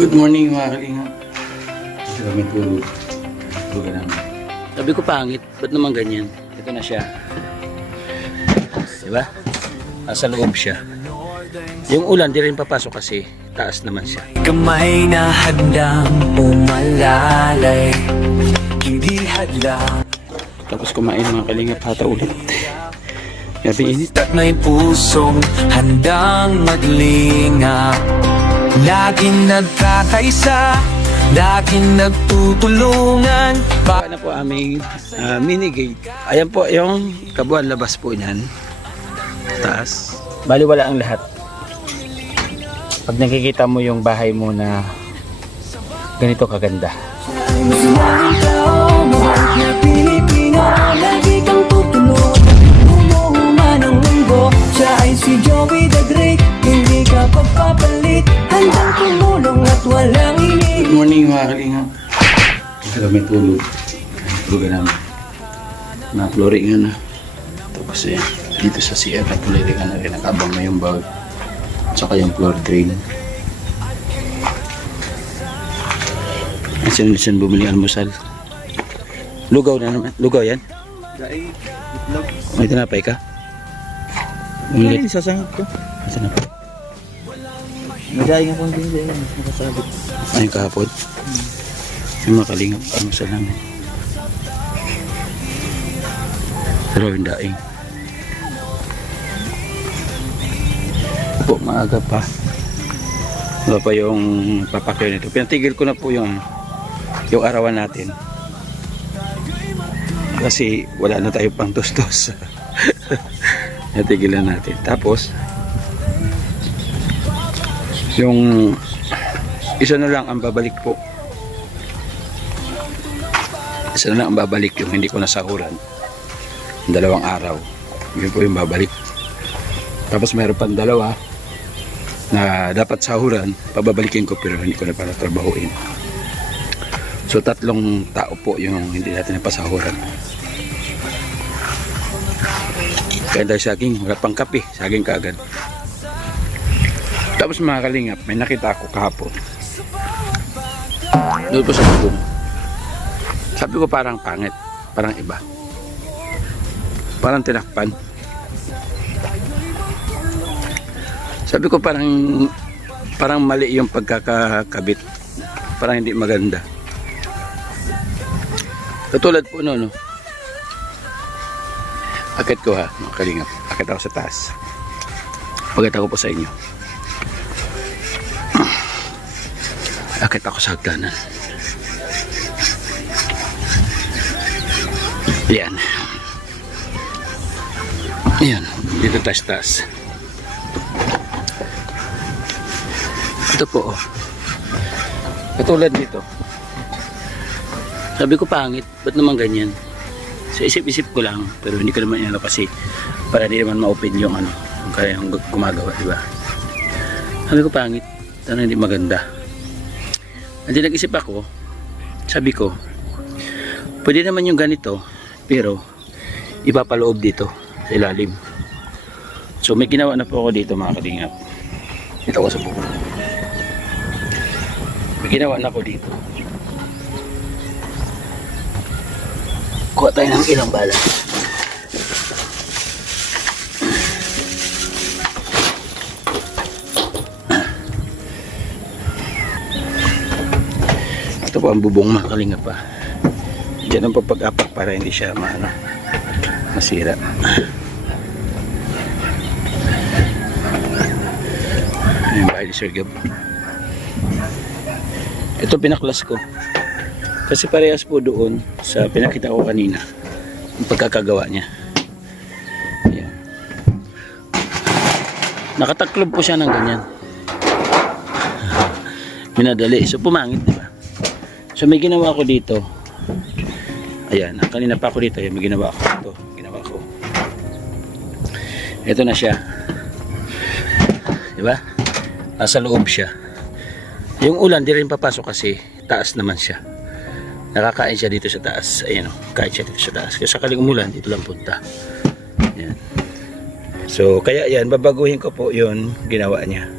Good morning mga kalingap. Kasi kami tulog. Tulugan namin. Sabi ko pangit, ba't naman ganyan? Ito na siya. Diba? Nasa loob siya. Yung ulan di rin papasok kasi taas naman siya. Kamay na handang umalalay, hindi hadlang. Tapos kumain mga kalingap, hata ulit. Gabi init. At may pusong handang maglingap, laging nagkakaisa, laging nagtutulungan. Ano po aming mini gate. Ayan po yung kabuuan labas po niyan. Taas. Bali wala ang lahat. Pag nakikita mo yung bahay mo na ganito kaganda. Si Joey the Great, hindi ka pagpapalit, handang tumulong at walang ini. Good morning mga kalingap. Kasi kami tulog. Tulugan namin. Mga flooringan na. Tapos yan. Dito sa CR na flooringan na rin. Nakabang na yung bawal. Tsaka yung floor drain. Saan bumili almusal. Lugaw na naman. Lugaw yan? May tinapay ka? Ay, sasangit ko. Saan na pa? Nagayang akong din dyan. Nakasabit. Ay, kahapon. Yung mga kalingap. Almusal namin. Pero yung daing. Po, maaga pa. Wala pa yung papakyo nito. Pinatigil ko na po yung arawan natin. Kasi wala na tayo pang tustos. Natigilan natin. Tapos yung isa na lang ang babalik po. Isa na lang ang babalik yung hindi ko nasahuran. 2 araw. Yun po yung babalik. Tapos mayroon pang 2 na dapat sahuran. Pababalikin ko pero hindi ko na para trabahuin. So 3 tao po yung hindi natin napasahuran. Kaya dahil saging, wala pang kape, saging kaagad. Tapos mga kalingap, may nakita ako kahapon. Doon po sa bubong. Sabi ko parang pangit, parang iba. Parang tinakpan. Sabi ko parang mali yung pagkakakabit. Parang hindi maganda. Katulad po no. Akit ko ha, mga kalingap. Akit ako sa taas. Pagkat ako po sa inyo. Akit ako sa hagdanan. Yan. Yan. Dito taas-taas. Ito po. Katulad nito. Sabi ko pangit. Ba't naman ganyan? So isip-isip ko lang, pero hindi ko naman ano kasi para hindi naman ma-open yung ano, yung kaya yung gumagawa, diba? Sabi ko pangit, tanong hindi maganda. Hindi nag-isip ako, sabi ko, pwede naman yung ganito, pero ipapaloob dito sa ilalim. So may ginawa na po ako dito mga kalingap. Dito ako sa buko. May ginawa na ako dito. Kuha tayo ng ilang bala. Ito po ang bubong mga kalingap pa. Diyan ang papag-apak para hindi siya masira. Yung bahay ni Sir Gab. Ito pinaklas ko. Kasi parehas po doon sa pinakita ko kanina ang pagkakagawa niya. Ayan. Nakataklob po siya ng ganyan. Minadali. So pumangit, diba? So may ginawa ko dito. Ayan. Kanina pa ako dito. Ayan, may ginawa ko. Ito. Ginawa ko. Ito na siya. Diba? Nasa loob siya. Yung ulan di rin papasok kasi taas naman siya. Nakakain siya dito sa taas. Ayan o, kain siya dito sa taas. Kaya sakaling umulan, dito lang punta. Ayan. So, kaya yan, babaguhin ko po yun ginawa niya.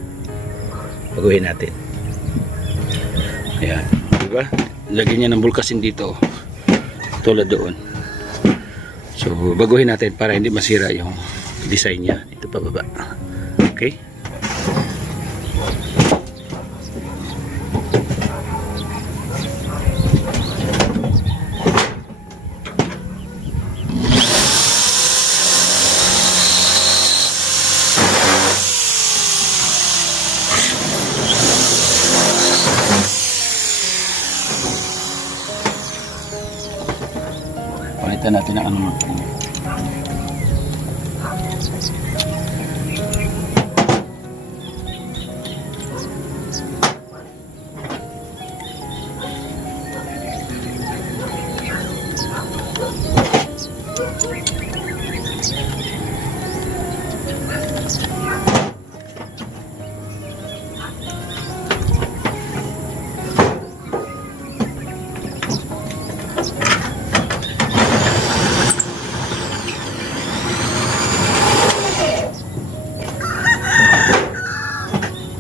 Baguhin natin. Ayan, di ba? Lagyan niya ng bulkasin dito, tulad doon. So, baguhin natin para hindi masira yung design niya dito pababa. Okay? Palitan natin ang ano mo.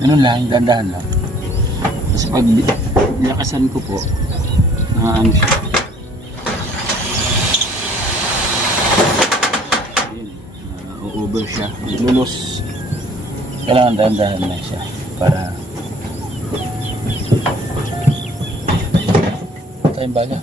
Ganun lang, dandahan lang. Kasi pag nilakasan ko po, ano siya. Ayun, over siya. Lulos. Kailangan dandahan lang siya para tayong bala.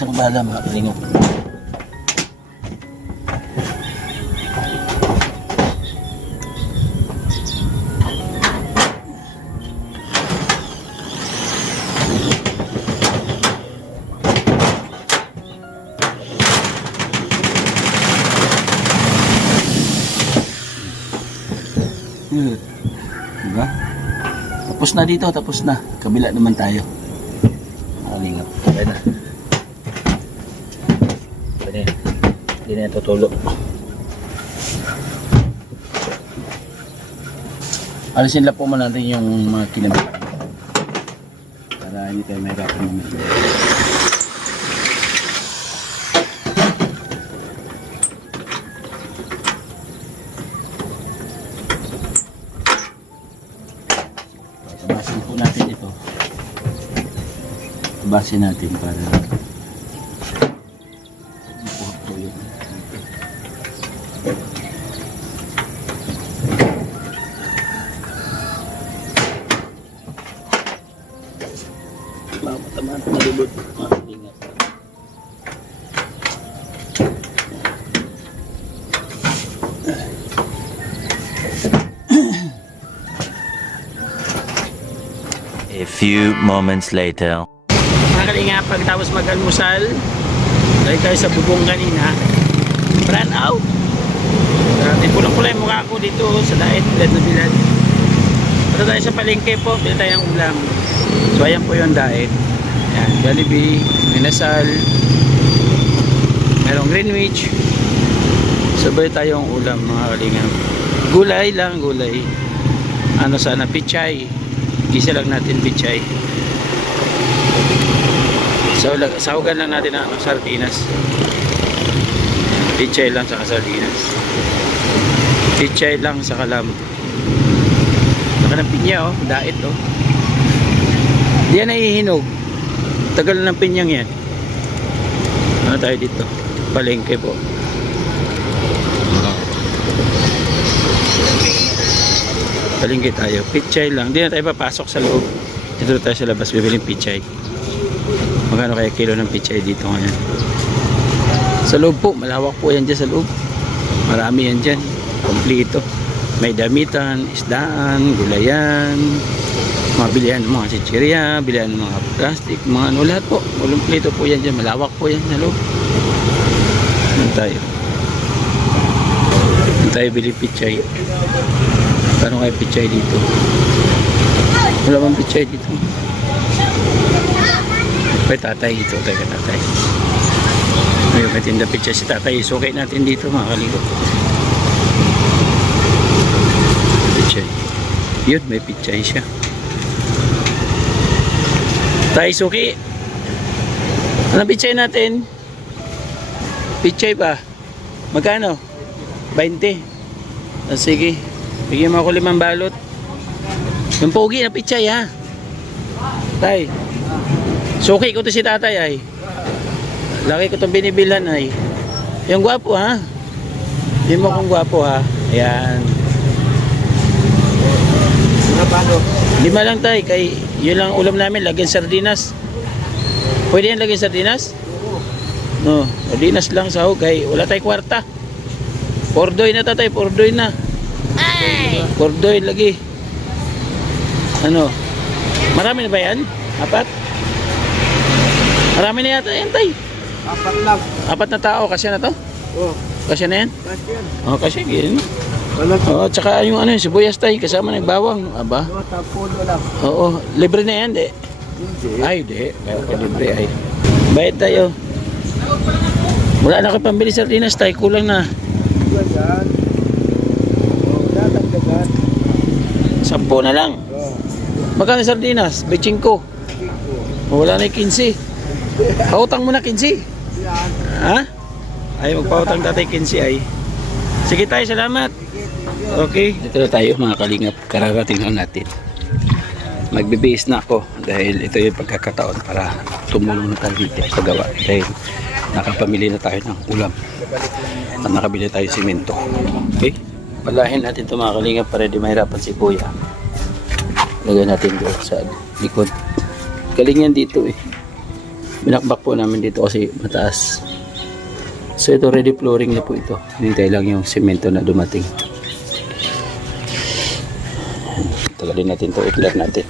Isang bala mga kalingap. Diba? Tapos na dito, tapos na. Kabila naman tayo. Kalingap. Kaya na. Hindi na tutulo. Alisin lang po muna natin yung mga kinabit para hindi tayo mahirapan naman. Tabasin po natin ito. Tabasin natin para malibot. Ingat. A few moments later. Mga kalingap, pagtapos mag-almusal, dahil tayo sa bubong kanina, run out. Pulang-pula yung mukha ko dito sa daet, bilad na bilad. Punta tayo sa palengke po, pila tayong ulam. So ayan po yung daet. Ayan, Jollibee, Minasal, merong Greenwich. Sabay tayong ulam mga kalingap. Gulay lang, gulay. Ano sana, pichay. Gisa lang natin pichay. So, sahugan lang natin ang sardinas. Pichay lang sa sardinas. Pichay lang sa kalam. Saka ng pinya, oh. Dait, oh. Di yan nahihinog. Tagal ng pinyang yan. Ano tayo dito? Palengke po. Palengke tayo. Pichay lang. Di na tayo papasok sa loob. Dito tayo sa labas. Bibiling pichay. Magkano kaya kilo ng pichay dito ngayon? Sa loob po, malawak po yan dyan sa loob. Marami yan dyan. Kompleto. May damitan, isdaan, gulayan, mga bilihan ng mga chichirya, bilihan ng mga plastic, mga ano, lahat po. Kompleto po yan dyan. Malawak po yan sa loob. Ano tayo? Doon tayo bili pichay. Paano kayo pichay dito? Wala bang pichay dito? May tatay dito. Tayo ka tatay. May tinda pichay si tatay. Sukay natin dito mga kalingap. Pichay. Yun, may pichay siya. Tay, suki. Anong pichay natin? Pichay ba? Magkano? 20. Ah, sige. Bigyan mo ako 5 balot. Yung pogi na pichay ha. Tay. Suki ko to si tatay ay. Laki ko itong binibilan ay. Yung gwapo ha. Hindi mo kong gwapo ha. Ayan. Paano? 5 lang tay. Kay yun lang ulam namin. Lagyan sardinas. Pwede yan lagyan sardinas? No. Sardinas lang sa hugay. Wala tayong kwarta. Pordoy na tatay. Pordoy na. Pordoy lagi. Ano? Marami na ba yan? 4? Marami na yata yan tay. 4 lang. 4 na tao. Kasya na to? Oh, Kasya na yan? kasi yan. Oh, kasya yan. Wala Oo, tsaka yung ano, sibuyas tay. Kasama ng bawang. Aba? tapon wala. Oo. Libre na yan, di? Hindi. Ay, di. Kaya ka libre ay. Bayad tayo. Wala na kayo pambili sardinas tay. Kulang na. Yan. Oh, datagdagan. 10 na lang. Oh, Magkano sardinas? 25. ko. Wala na yung 15. Pautang mo na 15. Yan. Ha? Ay, magpautang tatay 15 ay. Sige tayo, salamat. Okay. Dito na tayo mga kalingap. Kararating lang natin. Magbibihis na ako dahil ito yung pagkakataon para tumulong na tayo dito sa paggawa. Dahil nakapamili na tayo ng ulam. At nakabili tayo simento. Okay? Palahin natin ito mga kalingap para di mahirapan si Kuya. Lagay natin doon sa likod. Galing yan dito eh. Binakbak po namin dito kasi mataas. So ito ready flooring na po ito. Hintay lang yung semento na dumating. Tagalin natin to, i-clear natin.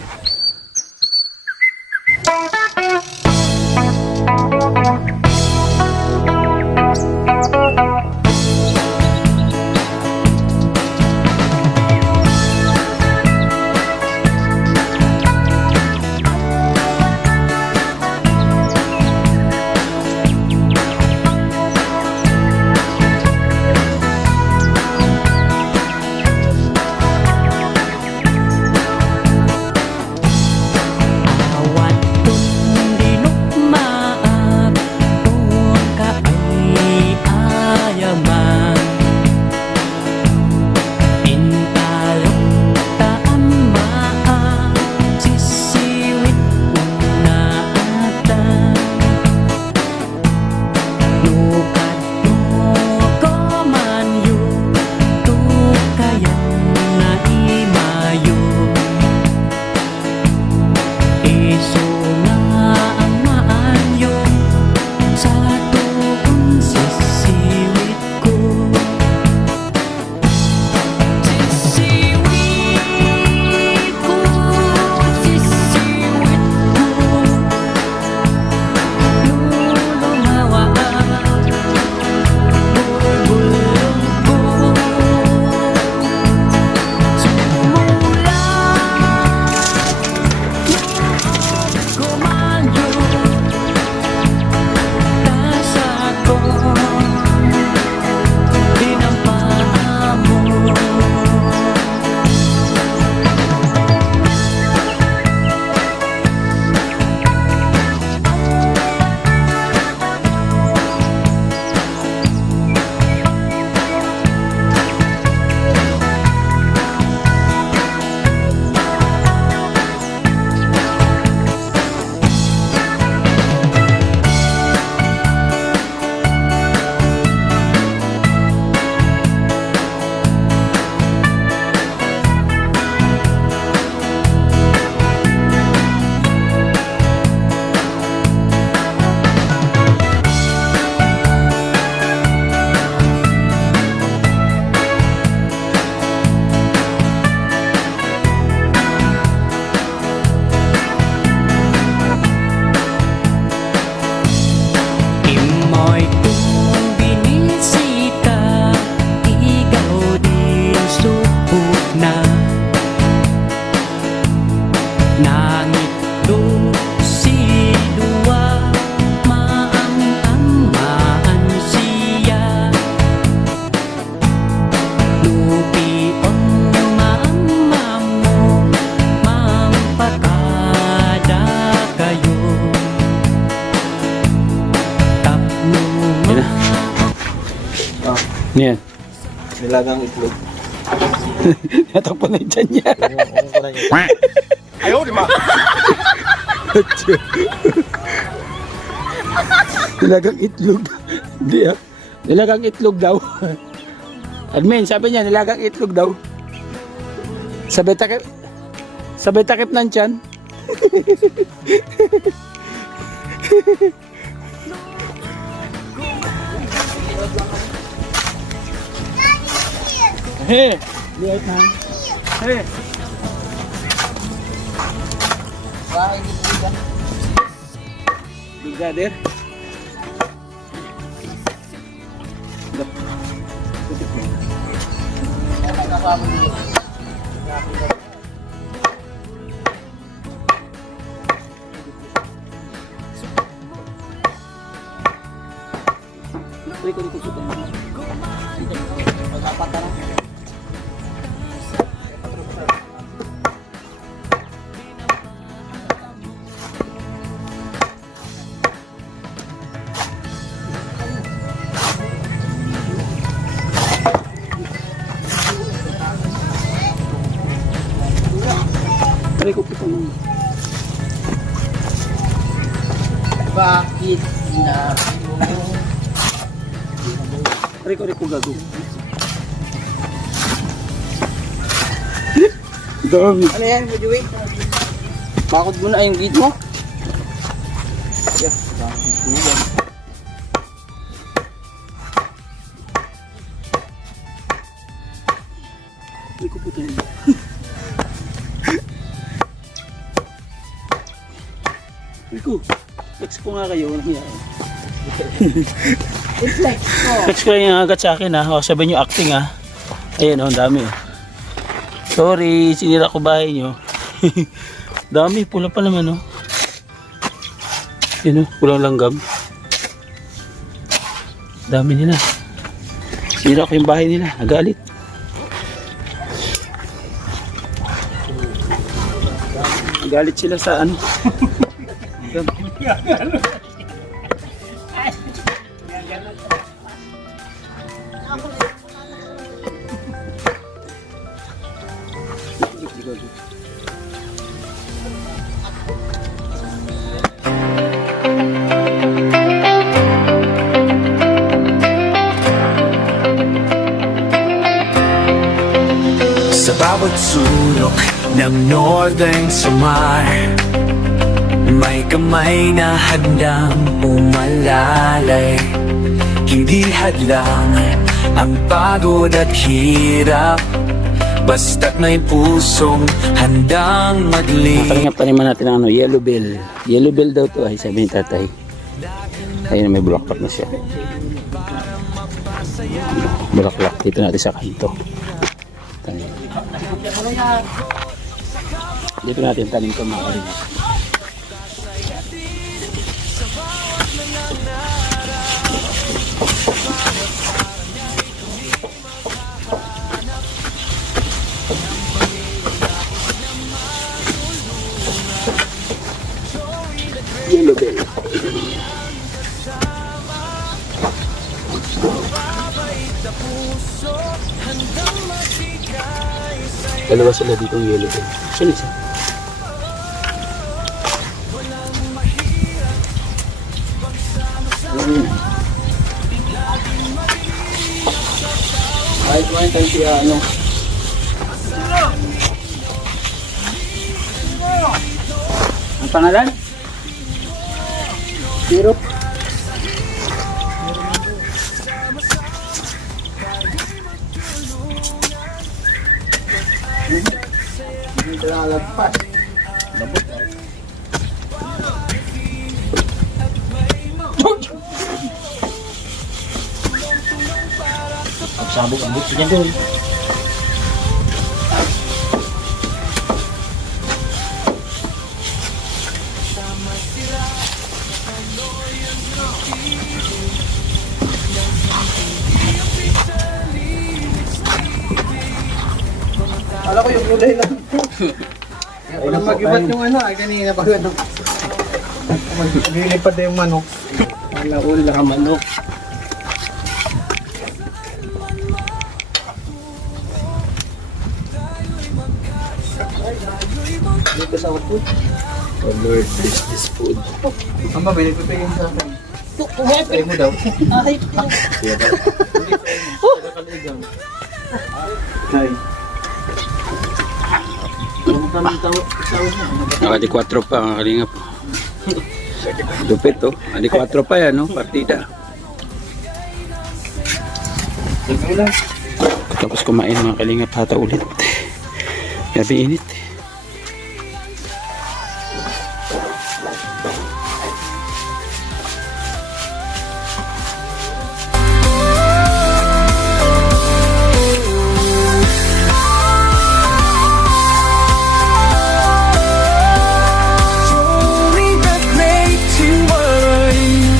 Yan. Nilagang itlog. Natakpan na yung dyan niya. Ano ko na yun? Nilagang itlog. Hindi ah. Nilagang itlog daw. Admin, sabi niya nilagang itlog daw. Sabay takip ng tiyan. Hey, lihat man. Hey. Brigadier. Bakit na Reko gago. Dami. ano yan, Joey? Bakod mo na yung gate mo? Yeah, bakit mo yan? Reko puto yun. Reko, flex ko nga kayo. Walang yan. Flex ko lang yung agad sa akin ha. O, sabi nyo acting ha. Ayan o, ang dami o. Sorry, sinira ko bahay nyo. Dami, pula pa naman o. Yun o, pulang langgam. Dami nila. Sinira ko yung bahay nila, nagalit. Nagalit sila sa ano. Sa bawat sulok ng Northern Samar, may kamay na handang umalalay. Hindi hadlang ang pagod at hirap, basta't may pusong handang magli. Kalingap taniman natin ang ano, yellow bell. Yellow bell daw to ay sabi ni tatay. Ayun may bulaklak na siya. Bulaklak dito natin sa kanto. Tanim. Dito natin tanim ito mga kalingap. Yellow bell. Dalawa sila dito yung yellow bell. Saan isa? Kahit kumain tayo siya ano. Ang pangalan? Zero. Hindi lalagpas. Pagsabog ang butsi niya doon. Alam ko yung kulay lang. Wala mag-ibat yung ano, ay kanina pa ano. Maglilipad na yung manok. Wala ula ka manok. Dito sa food. Oh Lord, bless this food. Ang ba, may nagpipigyan sa akin. Try mo daw. Ay, Nakaligaw. Ay. Adi 4 pa ang kalingap. Dupit oh. Adi 4 pa yan no, partida. Sige lang. Tapos kumain mga kalingap hata ulit. Gabi init. Only the great to worry.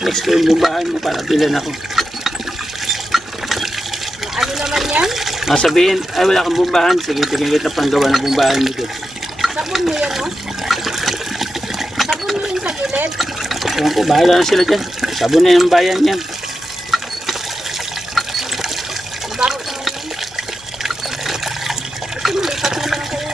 Next po yung bumbahan mo para bilan ako. Ano naman yan? Sabihin, ay wala kang bumbahan. Sige, tigil kita pang gawa ng bumbahan mo doon. Sabon mo yan, no? Sabon mo yun sa gilid. Kung po, bahala na sila dyan. Sabon na yung bayan yan. Bago naman yan. Kasi malipat naman kayo.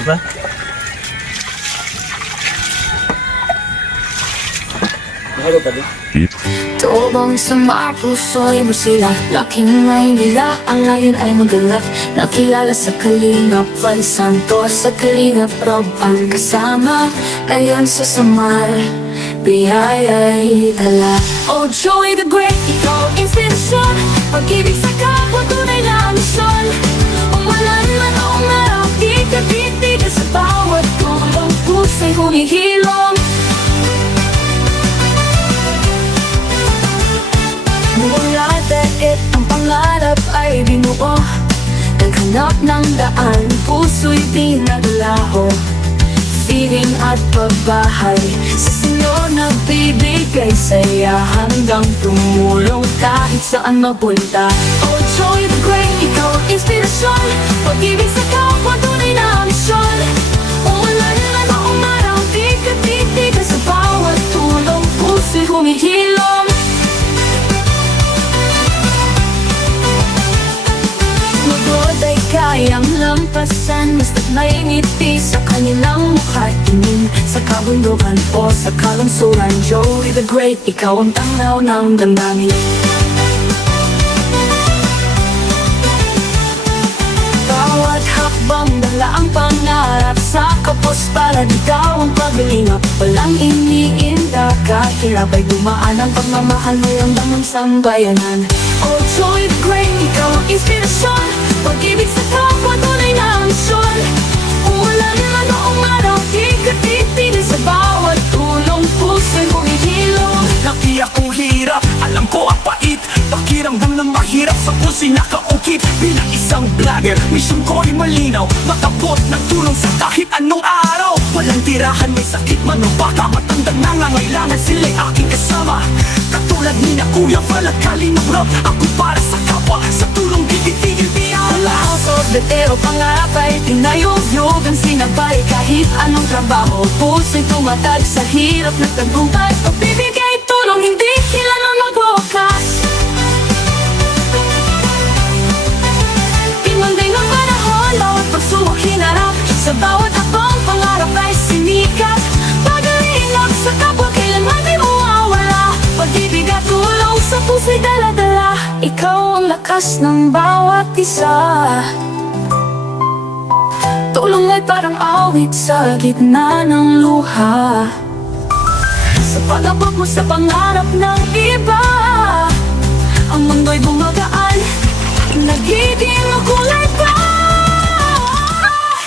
Diba? Ano pa din? Tubong sa mga puso'y masila Laking may nila, ang layon ay magalat Nakilala sa Kalingap Val Santos Sa Kalingap Rob ang kasama Ngayon sa Samar Biyaya'y dala Oh Joey the Great, ikaw ang inspirasyon Pag-ibig sa kapwa, tunay na misyon Umulan man o umaraw, di ka titigil sa bawat tulong Puso'y humihilom Mula dait ang pangarap ay binuo Naghanap ng daan, puso'y dinaglaho Feeling at pagbahay Sa sinyo nagbibigay saya Hanggang tumulong kahit saan mapunta Oh Joy the Great, ikaw ang inspirasyon Pag-ibig sa kapwa, tunay na misyon Umulan man o umaraw, di ka titigil sa bawat tulong Puso'y humihilom Lugod ay kayang lampasan Basta't may ngiti sa kanilang mukha Tingin sa kabundukan o sa kalungsuran Joey the Great, ikaw ang tanglaw ng damdamin Bawat hakbang dala ang pangarap Sa kapos para di daw ang paglingap Walang iniinda kahirap ay dumaan ang pagmamahal mo yung damang sambayanan Oh Joey the Great, ikaw ang inspirasyon Pag-ibig sa kapwa, tunay na misyon Umulan man o umaraw, di ka titigil sa bawat tulong Puso'y humihilom Laki akong hirap, alam ko ang pait Pakiramdam ng mahirap sa puso'y nakaungkit Bilang isang vlogger, mission ko ay malinaw Makabot ng tulong sa kahit anong araw Walang tirahan, may sakit man o baka Matandang nangangailangan, sila'y aking kasama Katulad ni na Kuya Val at Kalingap Rob Ako para sa kapwa, sa tulong titigil Wala ang sorbetero, pangarap ay tinayog-yog Ang sinabay kahit anong trabaho Puso'y tumatag sa hirap na tagumpay Pagbibigay tulong, hindi kailanman magwakas lakas ng bawat isa. Tulong ay parang awit sa gitna ng luha. Sa pag-abot mo sa pangarap ng iba, ang mundo'y bumagaan, nagiging makulay pa.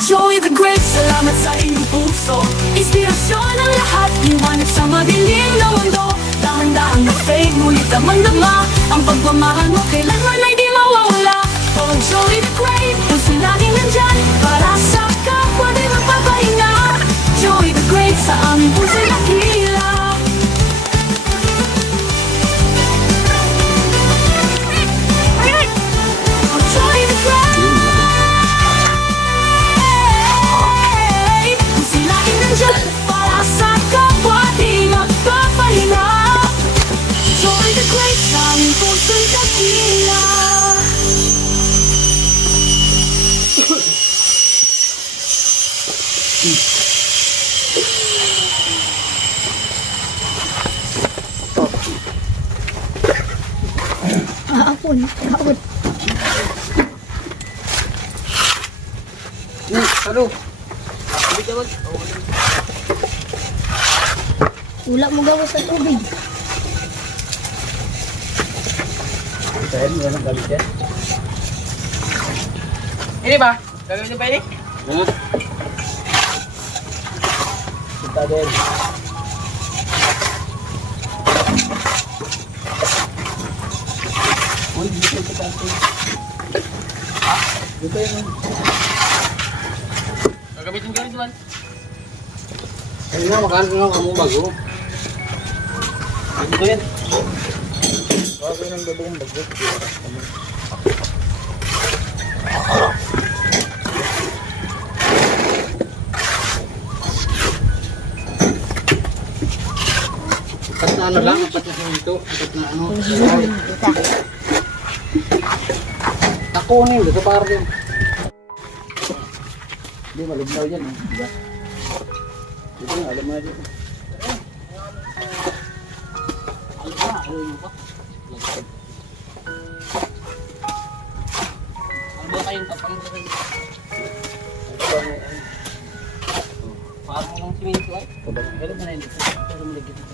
Joey the Great, salamat sa iyong puso. Inspirasyon ng lahat, liwanag sa madilim na mundo. Dahan-dahan na fade, ngunit damang-dama ang pagmamahal mo, kailanman ay di mawawala. Oh, Joey the Great, puso laging nandyan para sa kapwa di magpapahinga. Joey the Great, sa aming puso'y nakila. Oh, Joey the Great, puso laging nandyan para sa kapwa di magpapahinga. Joey the Great, sa aming puso'y nakila. Wala mo gawa sa tubig. Ini ba? Gagawin niyo ba ini? Gagamitin ka rin naman. Ayun nga, makahan ko nga kamu bago. Ito yan. Gagawin ng babong bago. Apat na ano lang, apat na ito, apat na ano. Ako na yun, sa parang yun. Hindi, malubnaw yan. Diba? Dito na, alam mo na dito. Ano ba kayong tapang sa kayo? Parang mo ng simento ay? Pero ba na yun? Pero mo lagyan ito.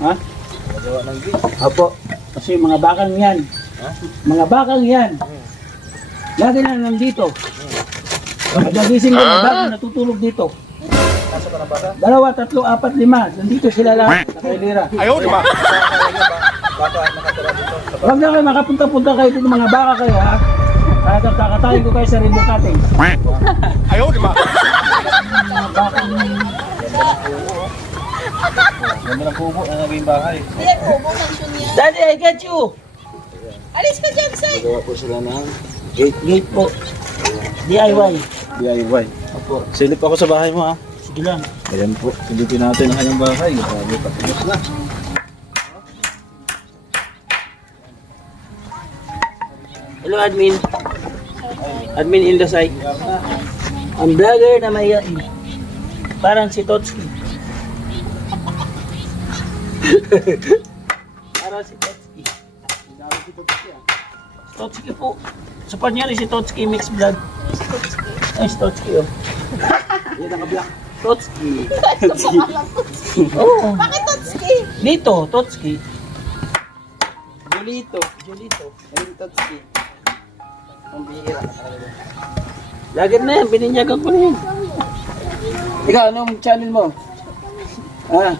Ha? Opo. Kasi mga bakang yan. Mga bakang yan. Lagi na nandito. Pagdagising ko ng bakang natutulog dito. 2, 3, 4, 5. Nandito sila lahat. Nakailira. Ayaw, di ba? Huwag na kayo makapunta-punta kayo dito mga baka kayo ha. Kakatayin ko kayo sa rimbo cutting. Ayaw, di ba? Mga bakang Hindi, kubo, mansyon yan. Daddy, I got you. Alis ka dyan, Sai! Gawa po sila ng gate. Gate po. DIY. DIY. Opo. Silip ako sa bahay mo ha. Sige lang. Ayan po, silipin natin ang kanyang bahay. Grabe, patigas na. Hello, admin. Admin Indasay. Ang vlogger na may parang si Totski. Parang si Totski. Totski po. Sa panyo si Totski Mix Vlog. Ay, si Totski oh. Yan ang kablock. Totski. Oo. Bakit Totski? Dito, Totski. Julito. Ayun, Totski. Ang bihira. Lager na yan, bininyagan ko na yan. Ikaw, anong channel mo? Ah,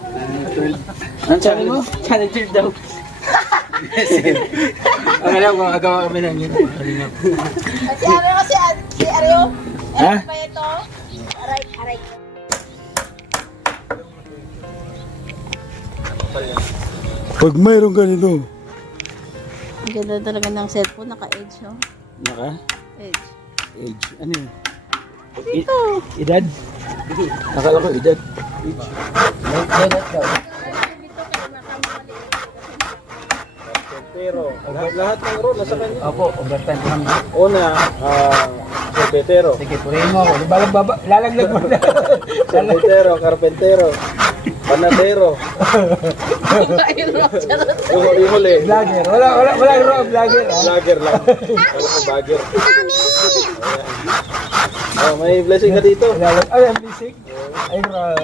anong channel mo? Channel 12 daw. Ang alam ko, agawa kami ng yun. Si Aryo kasi, si Aryo. Ha? Ano ba ito? Aray, aray. Pag mayroong ganito. Ang ganda talaga ng cellphone, naka-edge, no? Naka? Edge. Age. Ano yun? Edad? Nakala ko edad. Donut daw. Pero, lahat ng role nasa kanya. Opo, overtime lang. Una, sorbetero. Sige, purihin mo ako. Lalaglag mo na. Sorbetero, karpentero, panadero. Yung huli-huli. Vlogger. Wala raw vlogger. Vlogger lang. Wala ko bagger. Oh, may blessing ka dito. Ay, ang bisik. Ay, grabe.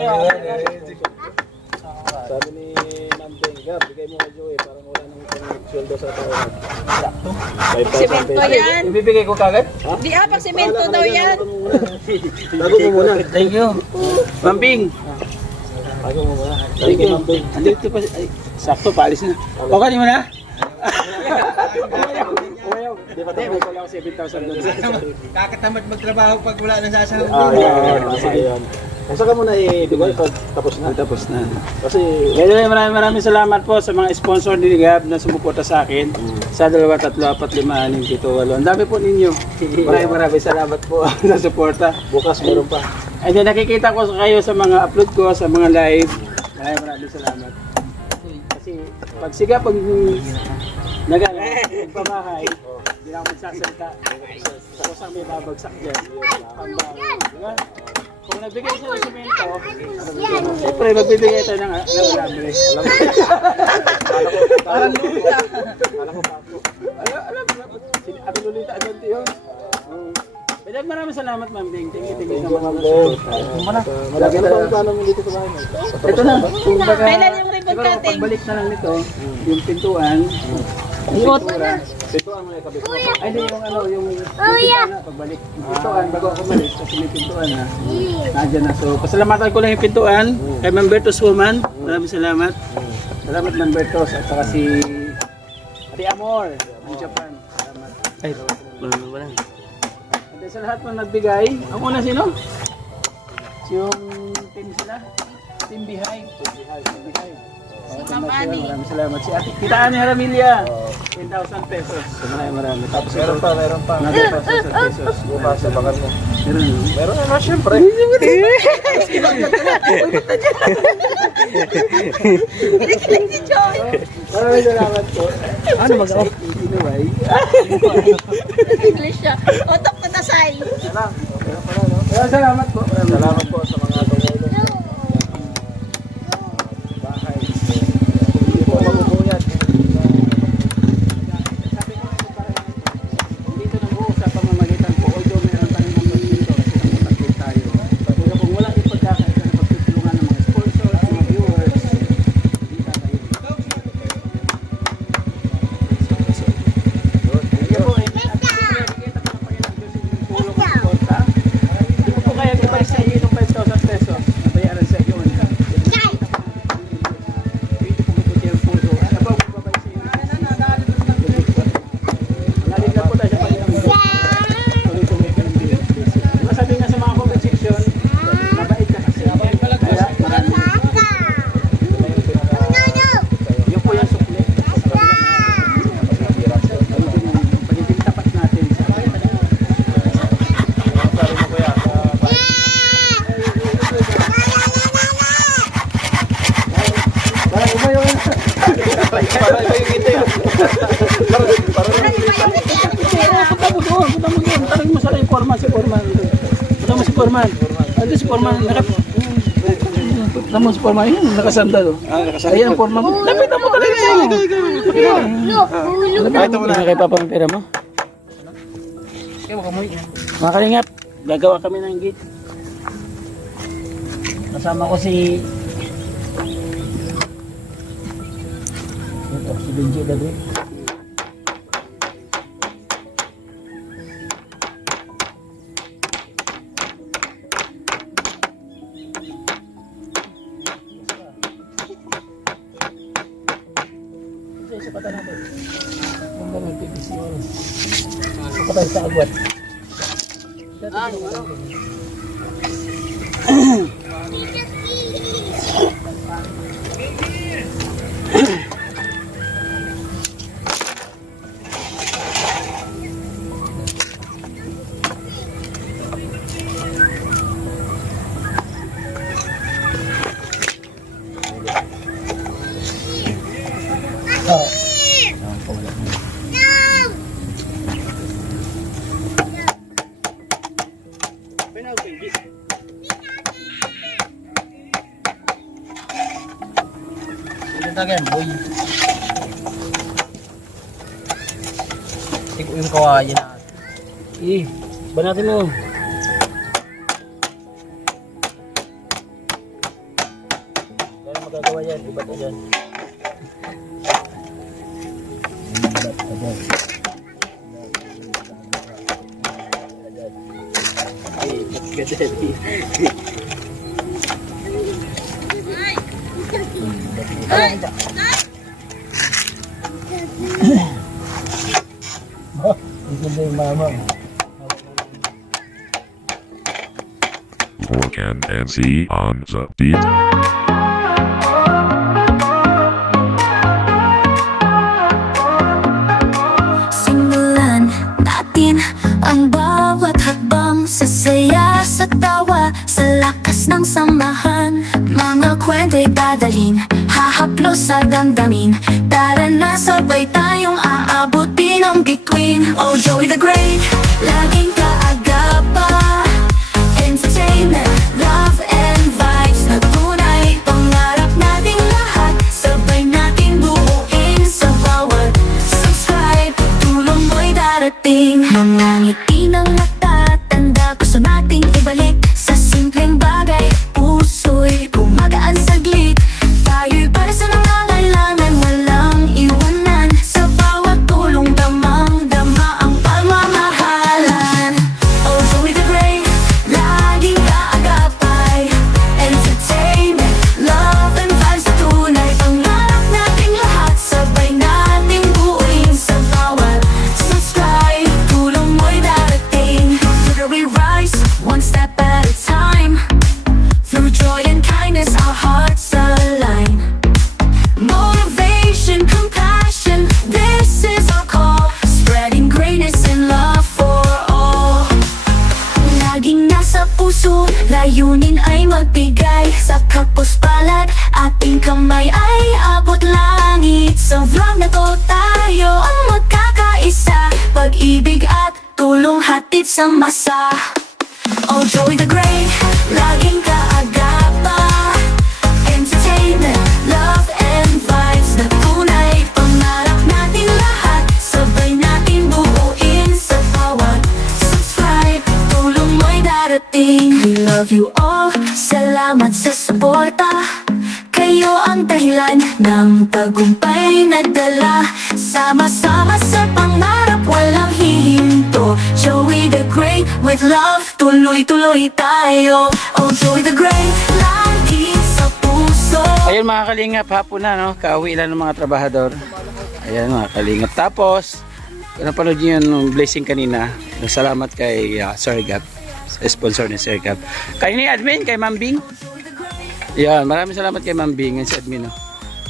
Sabi ni Ma'am Beng, Gab, bigay mo kay Joey para wala nang sweldo sa taon. Sakto. 5,000 Semento pesos. yan. Ibibigay ko kagad? Di pag semento daw yan. Tago mo muna. Thank you. Mambing. Tago mo muna. Thank you. Andito pa. Ay, sakto, paalis na. Okay, di mo na? Di ba tayo ko lang 7,000 doon? Kakatamad magtrabaho pag wala nang sasahod. Sige yun. Kung saka mo na ibigay pag tapos na. Tapos na. Kasi Anyway, maraming salamat po sa mga sponsor ni Gab na sumuporta sa akin sa 2, 3, 4, 5, 6, 7, 8. Ang dami po ninyo. Maraming salamat po sa suporta. bukas meron pa. And then nakikita ko kayo sa mga upload ko, sa mga live. Maraming salamat. Kasi pag nagala, pamahay, hindi na ako magsasalita. Tapos ang may babagsak dyan. Diba? Kung nagbigay siya ng semento, siyempre magbibigay tayo ng labre. Parang lulita. Alam mo, ako lulita doon yun. Pero maraming salamat, Ma'am Bing. Thank you sa mga support. Malaki na lang paano mo dito sa bahay mo. Ito na. Kumbaga, Kailan yung ribbon siguro cutting? pagbalik na lang nito, yung pintuan. Ito ang may kabit mo. Ay, di yung ano, yung pintuan na, pagbalik. Yung pintuan, bago ako malis, kasi may pintuan na. Nandiyan na. So, pasalamatan ko lang yung pintuan kay Mambertos Woman. Maraming salamat. Salamat, Mambertos. At saka si Ate Amor, ng Japan. Salamat. Ay, wala. At sa lahat ng nagbigay, ang una sino? Yung team sila? Team Behind. Team Behind. Si Ma'am Ani. Maraming salamat. Si Ate Kita Ani Haramilia. 10,000 pesos. Marami. Tapos meron pa. Another 1,000 pesos. Bukas sa bakal mo. Meron naman syempre. Kinikilig si Joy. Maraming salamat po. Ano mag-off? Inuway. English siya. Otok na tasay. Maraming salamat po. Salamat po sa mga tumulong. Bahay. Hindi po magubuyat. Dito nang buo sa pamamagitan po. Although meron tayong numbers dito kasi nakapag-click tayo. Pero kung walang ipagkakaisa na pagtutulungan ng mga sponsors, mga viewers, hindi tayo. Kaya po, nakikita po ng Panginoon Diyos yung tulong at suporta. Hindi ko po kaya ibalik sa inyo itong 5,000 pesos. Punta mo doon. Tanong mo sa Foreman, si Foreman. Punta mo si Foreman. Ando si Foreman, punta mo si Foreman, yun, nakasandal. Ayan, Foreman. Lapitan mo talaga. Lapitan mo na. Kay Papa ang pera mo? Mga kalingap, gagawa kami ng gate. Kasama ko si Benji David. Supatan natin. Ganda ng PVC oras. Supatan sa agwat. Again, boy. Ikaw yung kawayan natin. Banatin mo. Kaya magagawa yan, iba to yan. Morgan MC on the beat. Simulan natin ang bawat hakbang sa saya, sa tawa, sa lakas ng samahan. Mga kwento'y dadalhin, hahaplos sa damdamin. Tara na, sabay tayong aabutin ang bituin. Oh, Joey the Great, laging kaagapa. Entertainment, love and vibes na tunay. Pangarap nating lahat, sabay nating buuin. Sa bawat subscribe, tulong mo'y darating. Mga ngiti ng mata, tanda gusto nating ibalik. Sa simpleng bagay, puso'y gumagaan saglit. Tayo'y para sa nangangailangan, walang iwanan. Sa bawat tulong, damang-dama ang pagmamahalan. Oh, Joey the Great, laging kaagapay. Entertainment, love and vibes na tunay. Pangarap nating lahat, sabay nating buuin. Sa bawat subscribe, tulong mo'y darating. Together we rise, one step at a time. Through joy and kindness, our hearts align. Motivation, compassion, this is our call. Spreading greatness and love for all. Laging nasa puso, layunin ay magbigay. Sa kapos palad, ating kamay ay abot langit. Sa vlog na to, tayo ang magkakaisa. Pag-ibig at tulong hatid sa masa. Oh, Joey the Great, laging kaagapa. Entertainment, love and vibes na tunay. Pangarap natin lahat, sabay natin buuin. Sa bawat subscribe, tulong mo'y darating. We love you all, salamat sa suporta. Kayo ang dahilan ng tagumpay na dala. Sama-sama sa pangarap, walang hihinto. Joey the Great, with love, tuloy-tuloy tayo. Oh, Joey the Great, lagi sa puso. Ayun mga kalingap, hapon na no, kauwi lang ng mga trabahador. Ayan mga kalingap. Tapos, kung napanood nyo yung blessing kanina, salamat kay Sir Gab, sponsor ni Sir Gab. Kay ni admin, kay Ma'am Bing. Yan, maraming salamat kay Ma'am Bing, si admin no.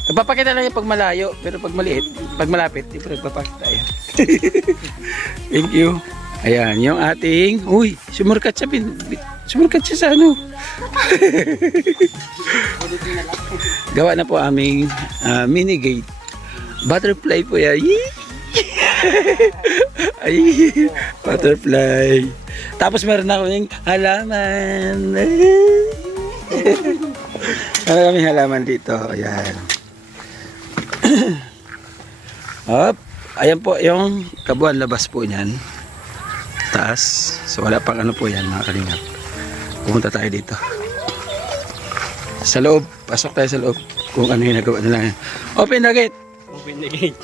Nagpapakita lang yung pag malayo, pero pag maliit, pag malapit, di pa nagpapakita. Ayan. Thank you. Ayan, yung ating, uy, sumurkat siya, sumurkat siya sa ano. Gawa na po aming mini gate. Butterfly po yan. Yee! Ay, butterfly. Tapos meron ako yung halaman. Meron kami halaman dito. Ayan. Up. Ayan po yung kabuuan labas po niyan. Taas. So wala pang ano po yan mga kalingap. Pumunta tayo dito. Sa loob. Pasok tayo sa loob. Kung ano yung nagawa nila. Open the gate. Open the gate.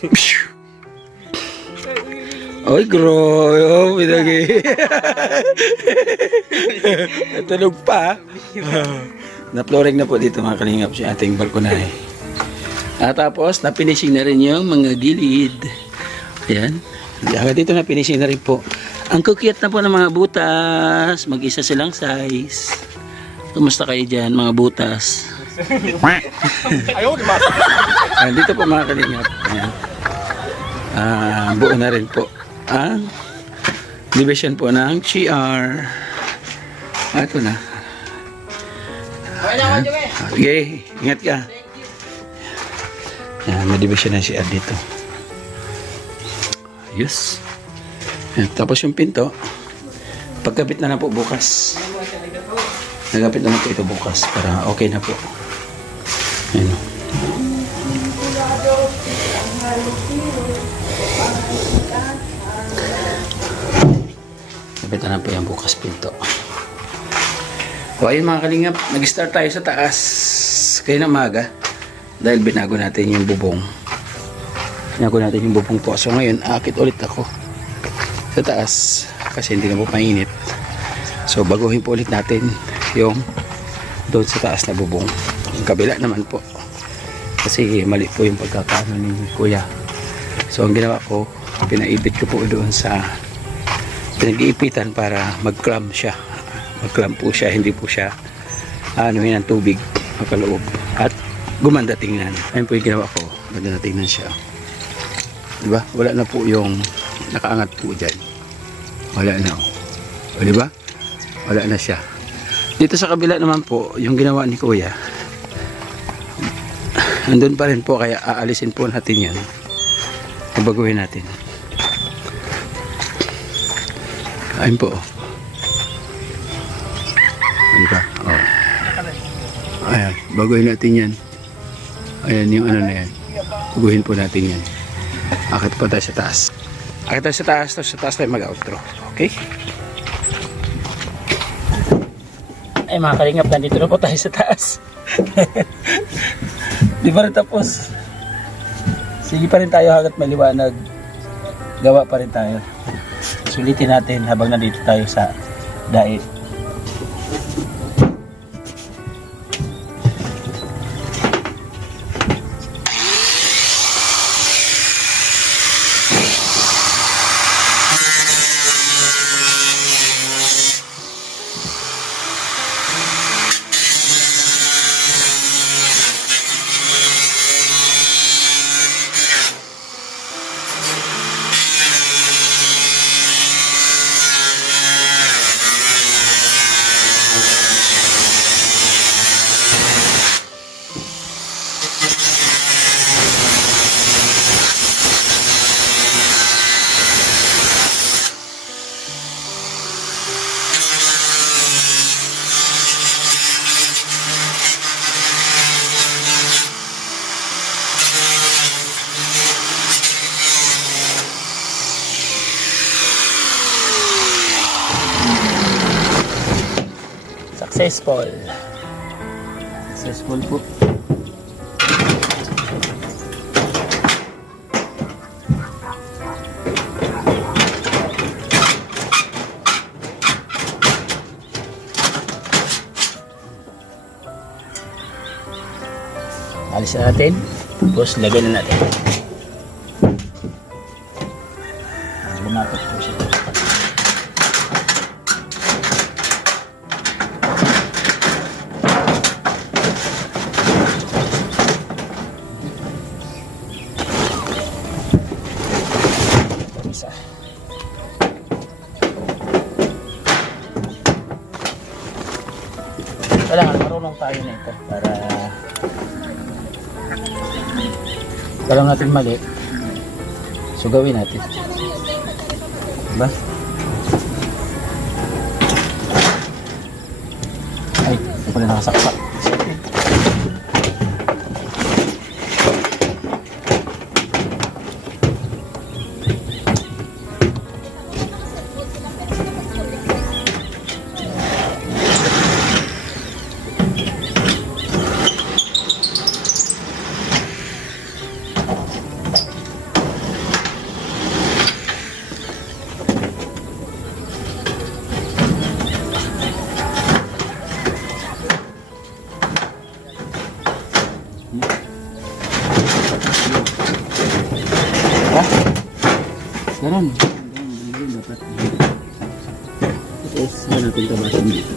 Oy, groy. Open the gate. Natulog pa. Na-flooring na po dito mga kalingap si ating balkonahe. At tapos, na-finishing na rin yung mga gilid. Ayan. Hanggang dito na-finishing na rin po. Ang kukiyat na po ng mga butas. Mag-isa silang size. Kumusta kayo dyan, mga butas? Ayan, dito po mga kalingap. Ayan. Buo na rin po ang division po ng CR. Ito na. Okay, ingat ka. Ayan, may division ng CR dito. Yes. Ayan, tapos yung pinto, pagkabit na po bukas. Nagapit naman po ito bukas para okay na po. Ayan. Nagapit na po yung bukas pinto. So ayun mga kalingap, nag-start tayo sa taas kayo na maga dahil binago natin yung bubong. Binago natin yung bubong po. So ngayon, aakit ulit ako sa taas kasi hindi na po mainit. So baguhin po ulit natin yung doon sa taas na bubong. Yung kabila naman po kasi mali po yung pagkakaano ni kuya. So ang ginawa ko, pinaibit ko po doon sa pinag-iipitan para mag-clamp siya. Mag-clamp po siya, hindi po siya anuhin ng tubig makaloob at gumanda tingnan. Ayun po yung ginawa ko, ganda na tingnan siya. Diba? Wala na po yung nakaangat po dyan. Wala na. O diba? Wala na siya. Dito sa kabila naman po, yung ginawa ni kuya, andun pa rin po, kaya aalisin po natin yan. Baguhin natin. Ayun po. Diba? Oh. Ayan, baguhin natin yan. Ayan yung ano na yan. Baguhin po natin yan. Akit po tayo sa taas. Akit tayo sa taas, tapos sa taas tayo mag-outro. Okay? Ay mga kalingap, nandito na po tayo sa taas. Di ba rin tapos? Sige pa rin tayo hanggat maliwanag. Gawa pa rin tayo. Sulitin natin habang nandito tayo sa dait. Successful. Successful po. Alis na natin. Tapos lagyan na natin. Bumatot po siya. Kailangan marunong tayo na ito para Alam natin mali. So gawin natin. Diba? Ay, hindi pala nakasaksak. Ganun. Ganun dapat. Tapos, saan natin tabasin dito?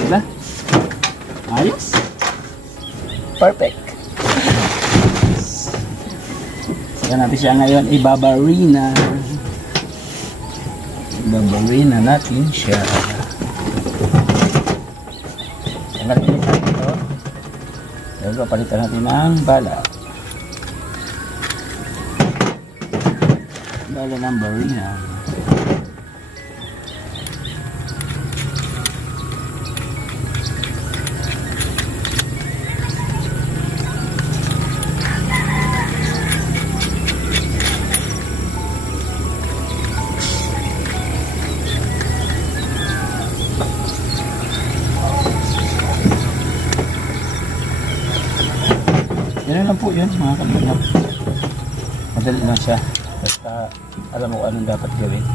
Diba? Ayos. Perfect. Saka natin siya ngayon ibabarina. Ibabarina natin siya. Tanggalin natin ito. Lalu palitan natin ng bala. Bala ng barina. Yan lang po yun mga kalingap. Madali lang siya. Basta alam mo anong dapat gawin.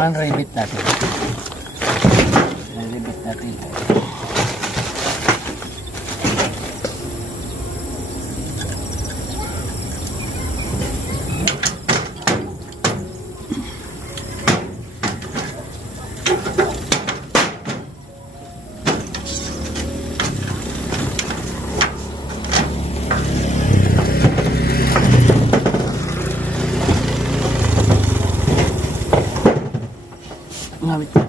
Kailangan rebit natin. Rebit natin. Ngamit ko.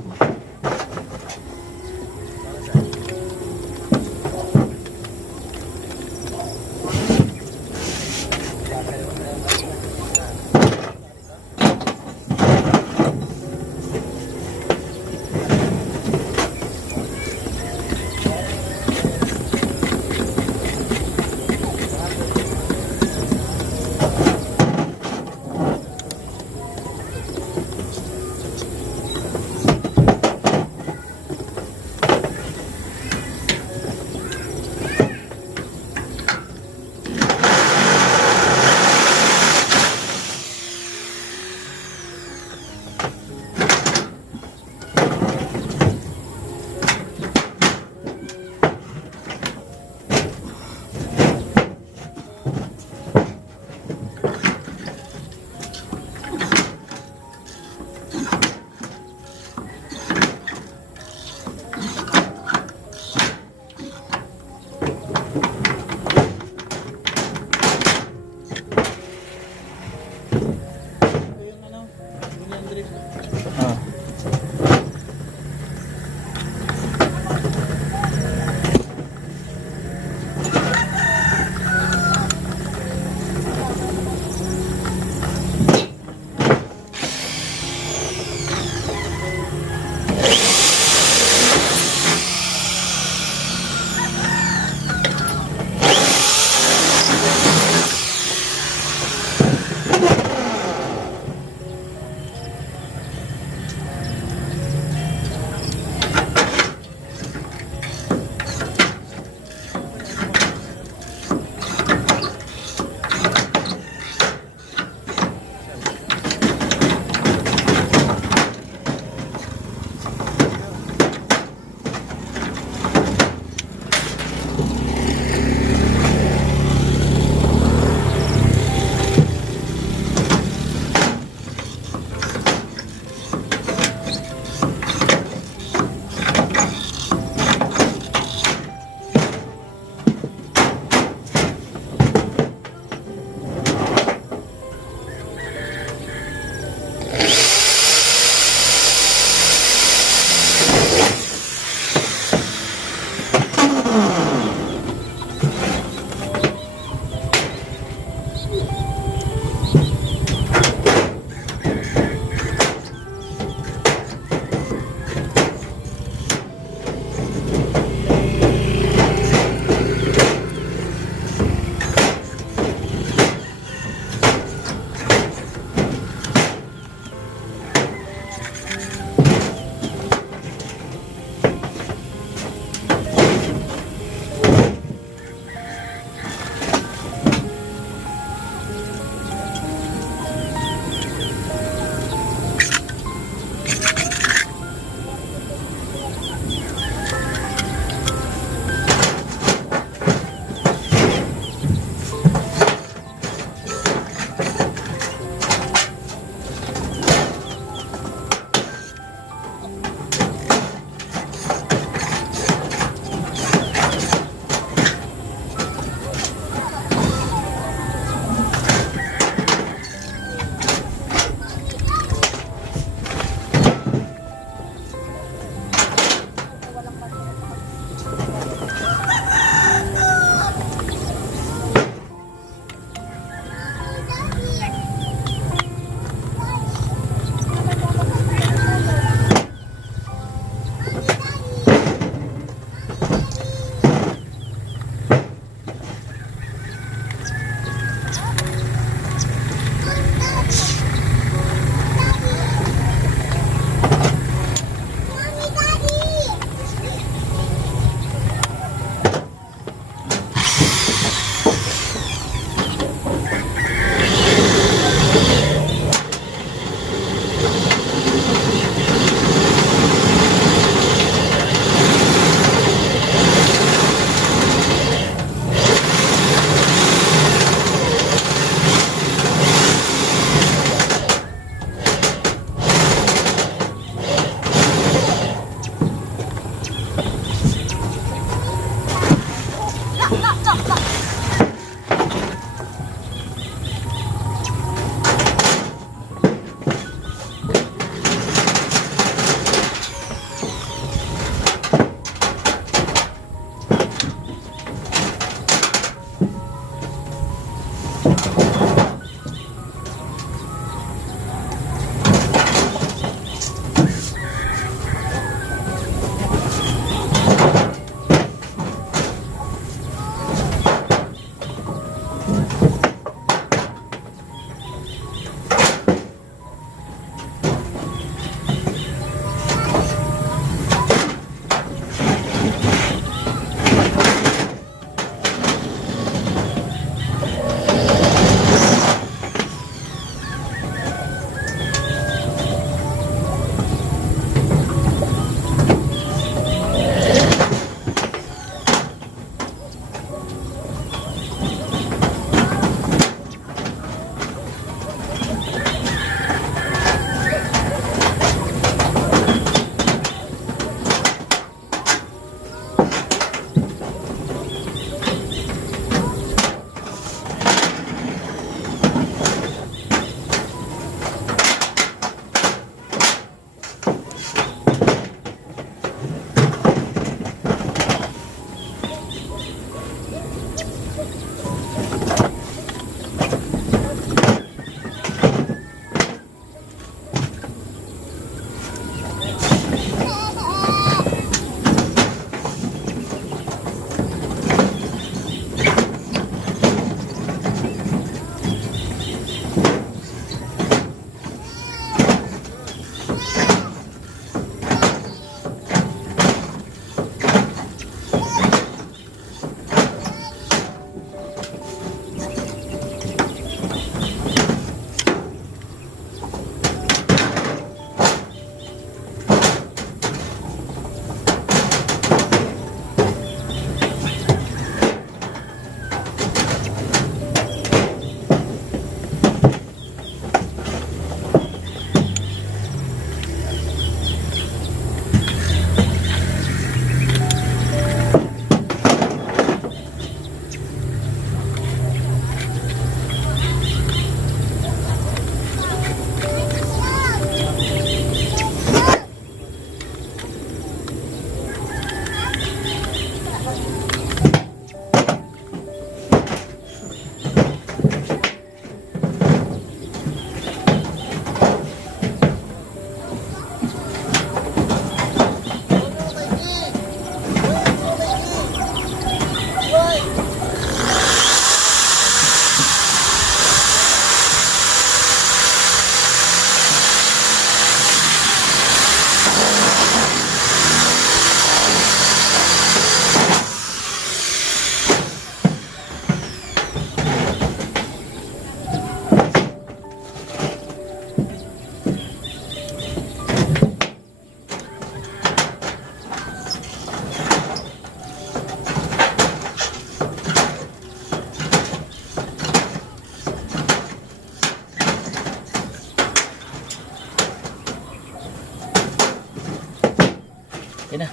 Yan na.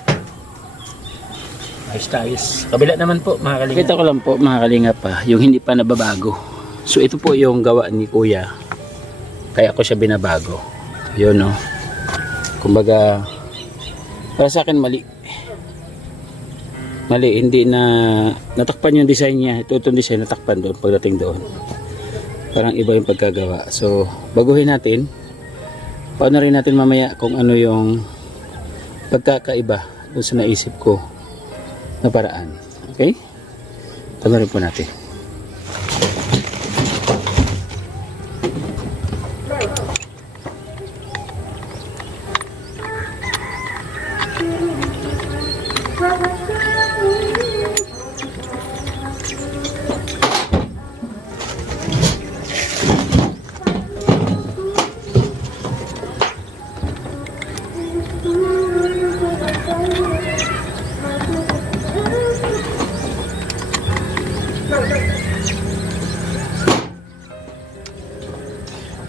Ayos na ayos. Kabila naman po mga kalingap. Kita ko lang po mga kalingap pa, yung hindi pa nababago. So ito po yung gawa ni Kuya. Kaya ko siya binabago. Yun no. Kumbaga, para sa akin mali. Mali, hindi na natakpan yung design niya. Ito itong design natakpan doon pagdating doon. Parang iba yung pagkagawa. So, baguhin natin. Paano rin natin mamaya kung ano yung pagkakaiba doon sa naisip ko na paraan. Okay? Paano rin po natin.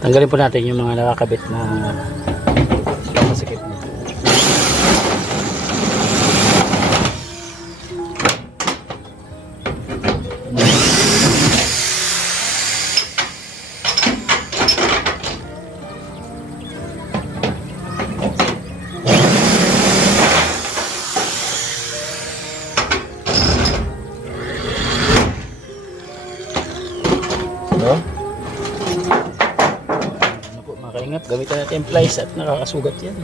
Tanggalin po natin yung mga nakakabit na masikip nito. So, ano po mga kaingap, gamitan natin yung plies at nakakasugat yan.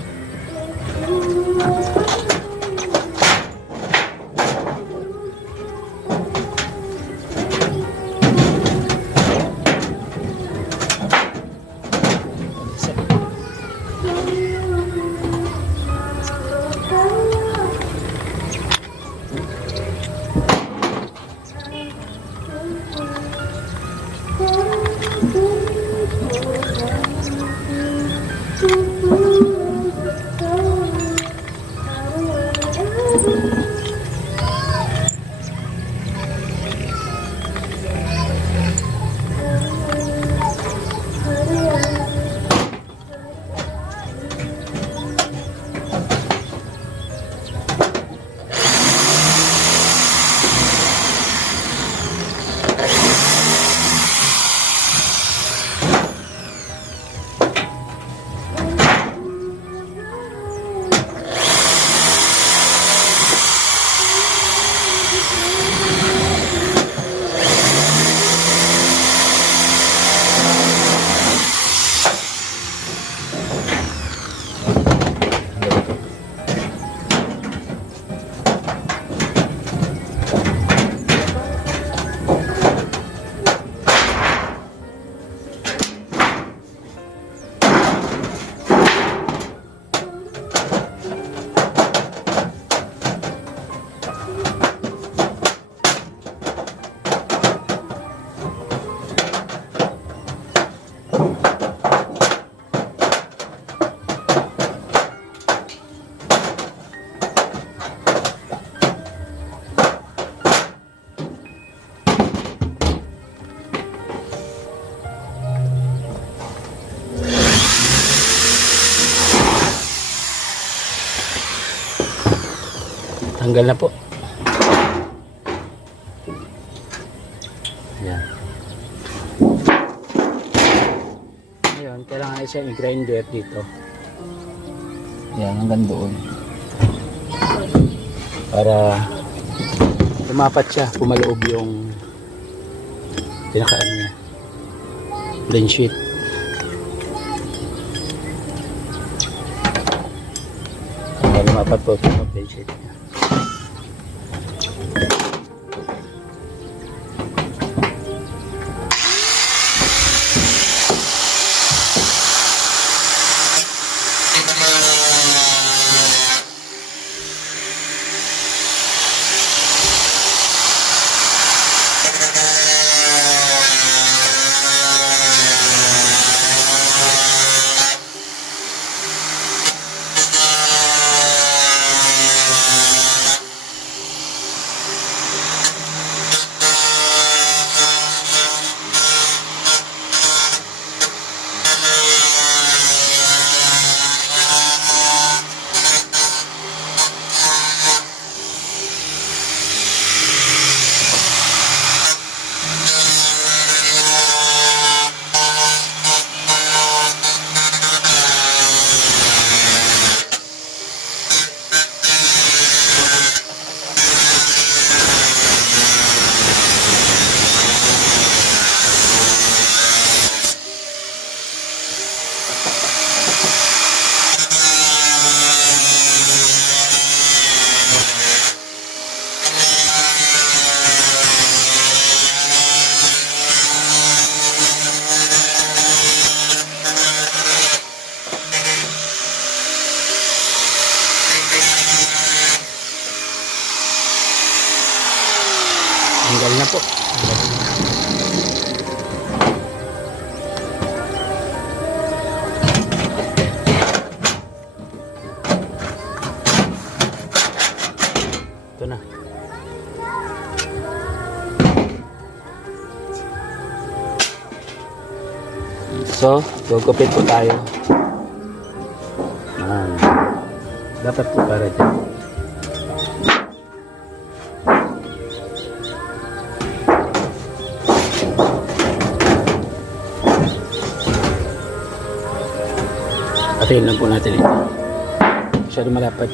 Tanggal na po. Ayan. Ngayon, kailangan na siya i-grinder dito. Ayan, hanggang doon. Para lumapat siya, pumaloob yung tinakaan niya. Blend sheet. Para lumapat po yung blend sheet niya. Tanggal na po. Ito na. So, gugupit po tayo. Dapat po para dyan. Patayin lang po natin ito. Masyado malapad.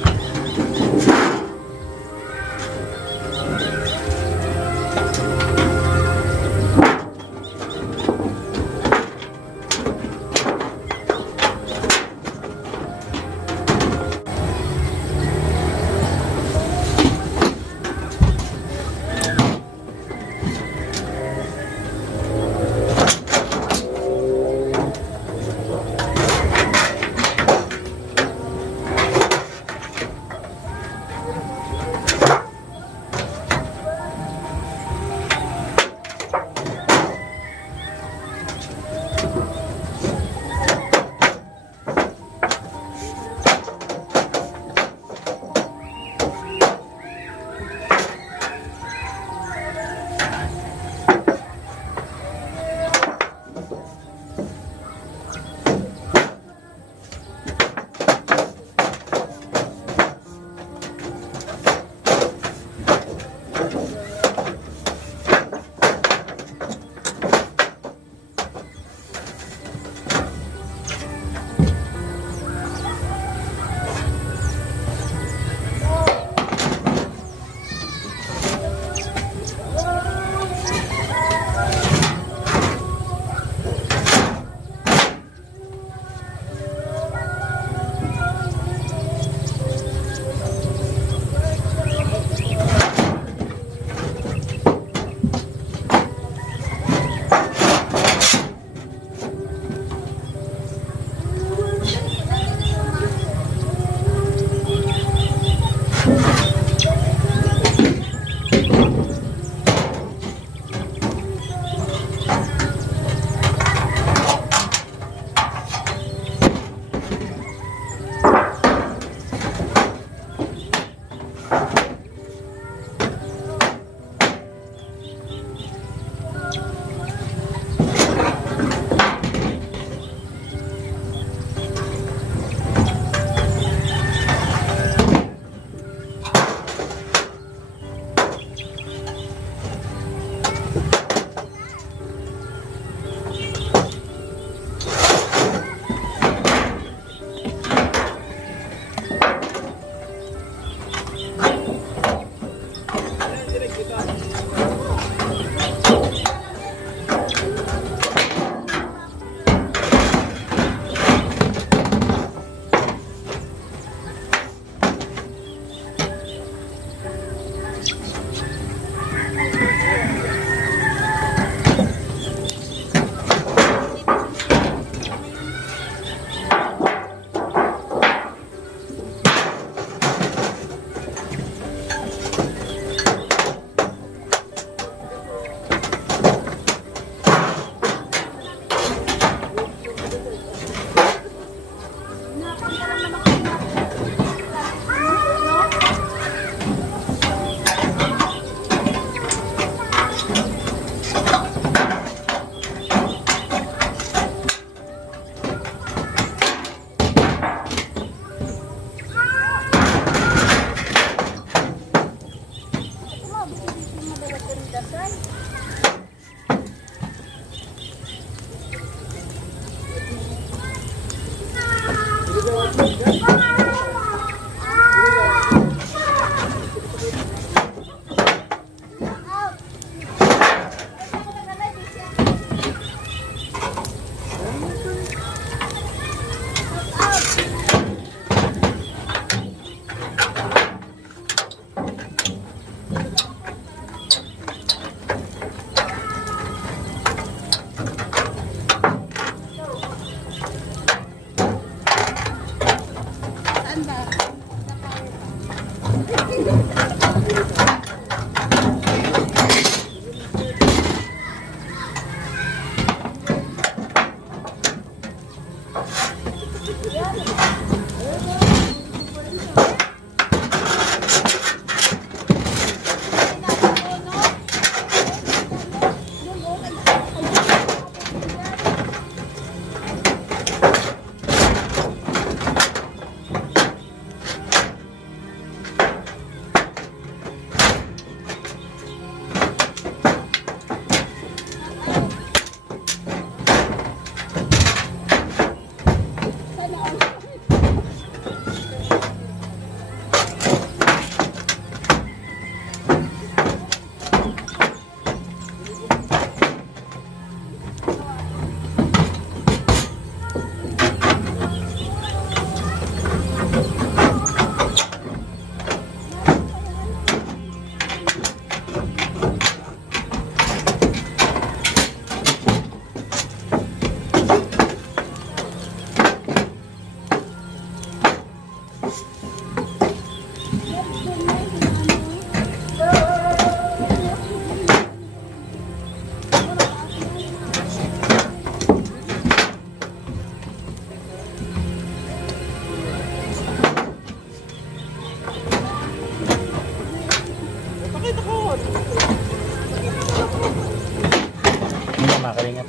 Kalingap.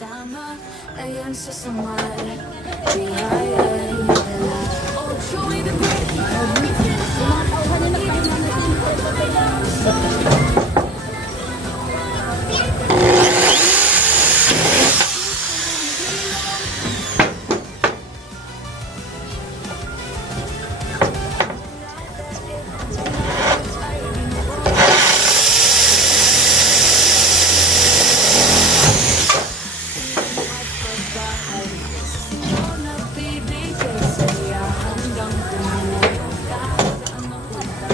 Sama, ayan sa samar. Biyaya'y dala. Oh, Joey the Great. Nagbibigay saya hanggang tumuloy. Kahit ano punta.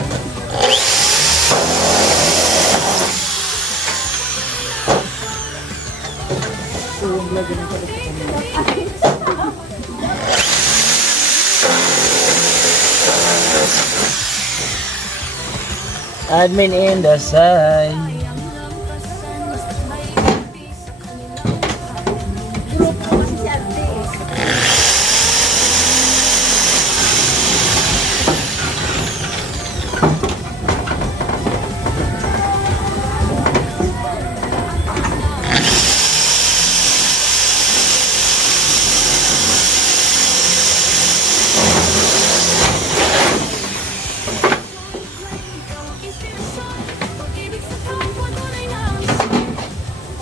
Admin in the side.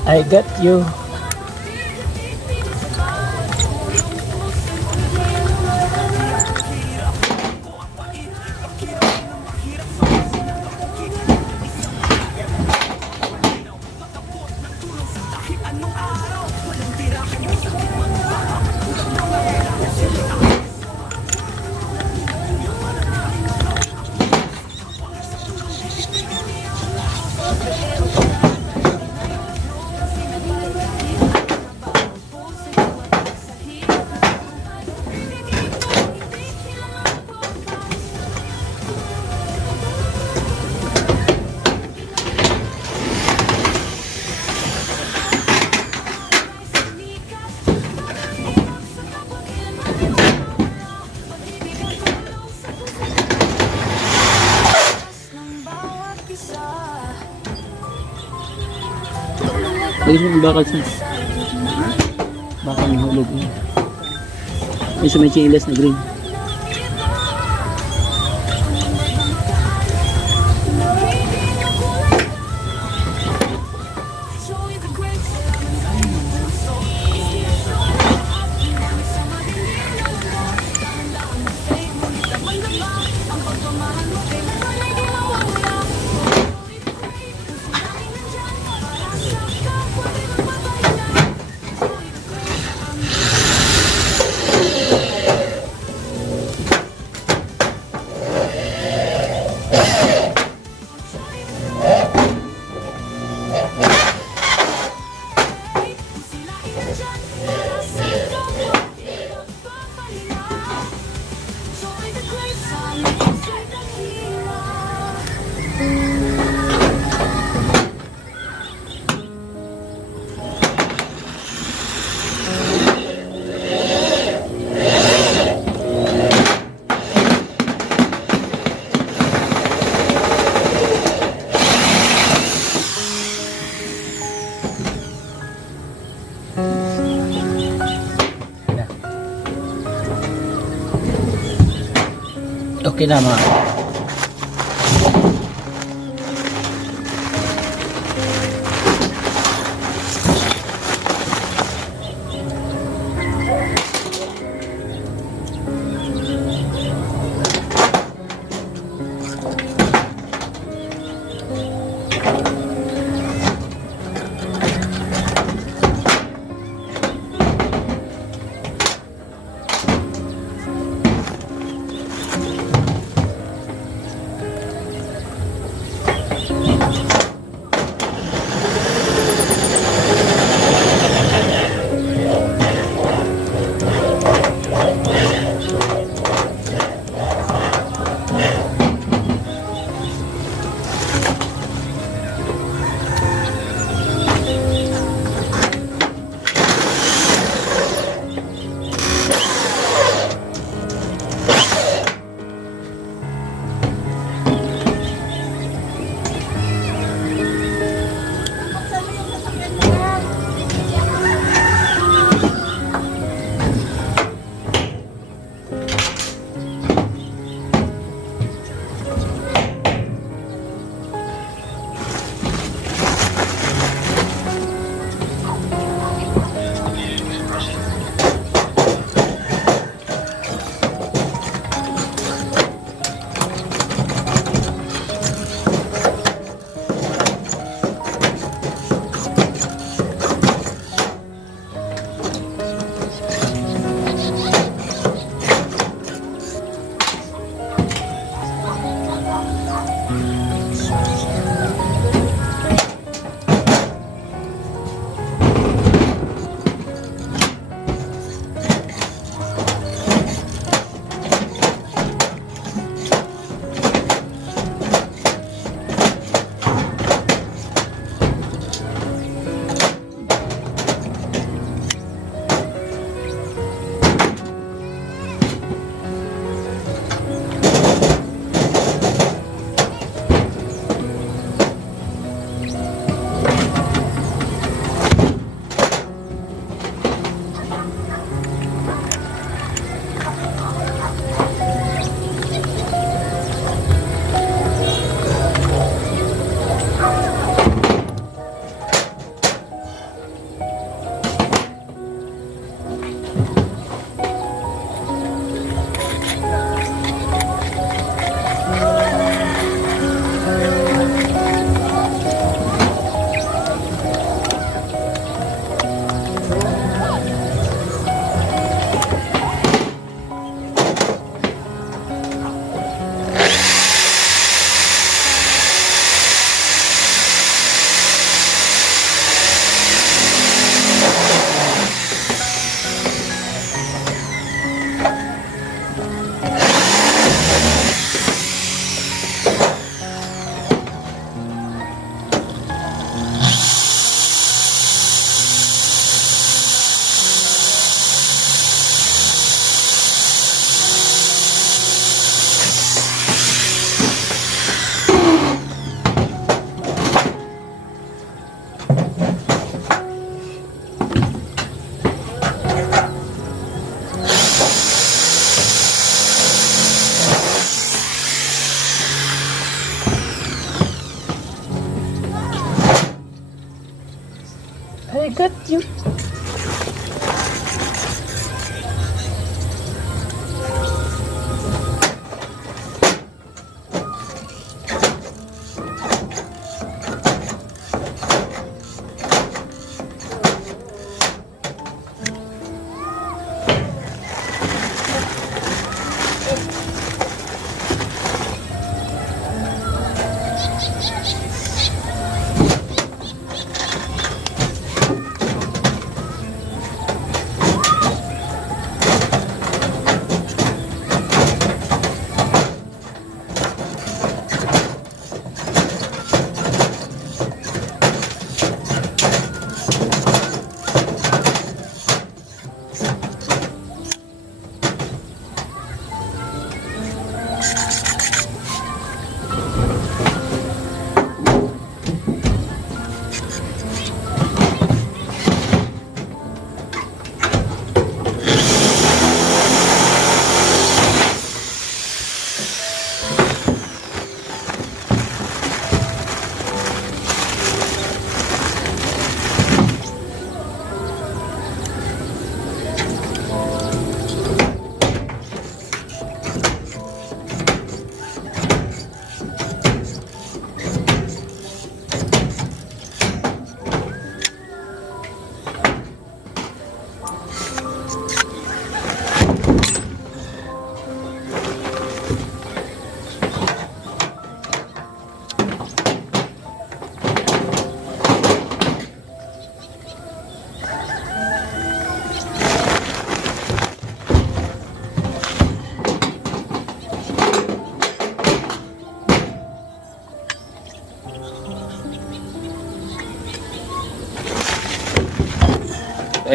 I got you. Lagyan mo yung bakal sa... Bakal yung hulog. Yung sa may chilas na green. Okay na mga. got you.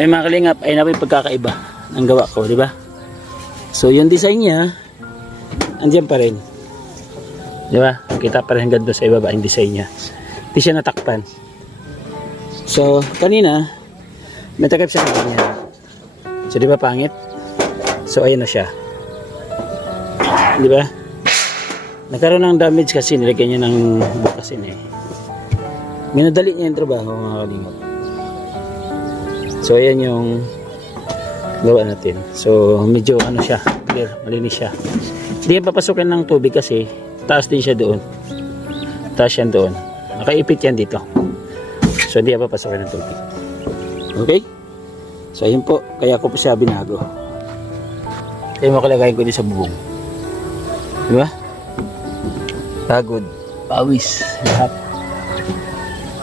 Ay mga kalingap, ay na po yung pagkakaiba ng gawa ko, di ba? So yung design niya, andyan pa rin. Di ba? Kita pa rin hanggang doon sa ibaba yung design niya. Hindi siya natakpan. So kanina, may takip siya na ganyan. So di ba pangit? So ayan na siya. Di ba? Nagkaroon ng damage kasi nilagyan niya ng bukasin eh. Minadali niya yung trabaho mga kalingap. So ayan yung gawa natin. So medyo ano siya, clear, malinis siya. Hindi yan papasukin ng tubig kasi taas din siya doon. Taas yan doon. Nakaipit yan dito. So hindi yan papasukin ng tubig. Okay? So ayun po, kaya ko po siya binago. Kaya makalagayin ko din sa bubong. Diba? Pagod, pawis, lahat.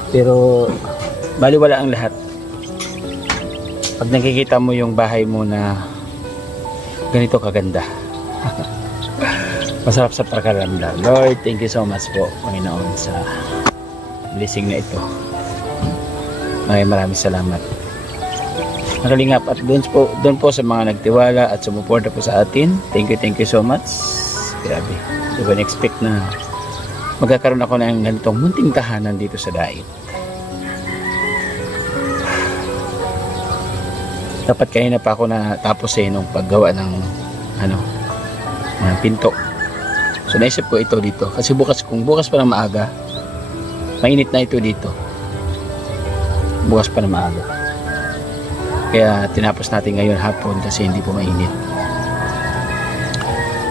Pero baliwala ang lahat. Pag nakikita mo yung bahay mo na ganito kaganda. Masarap sa pakiramdam. Lord, thank you so much po, Panginoon, sa blessing na ito. Maraming salamat. Nakalingap at doon po sa mga nagtiwala at sumuporta po sa atin. Thank you so much. Grabe. Hindi ko na-expect na magkakaroon ako ng ganitong munting tahanan dito sa Dait. Dapat kanina pa ako natapos nung paggawa ng pinto. So naisip ko ito dito kasi kung bukas pa na maaga, mainit na ito dito. Bukas pa na maaga. Kaya tinapos natin ngayon hapon kasi hindi po mainit.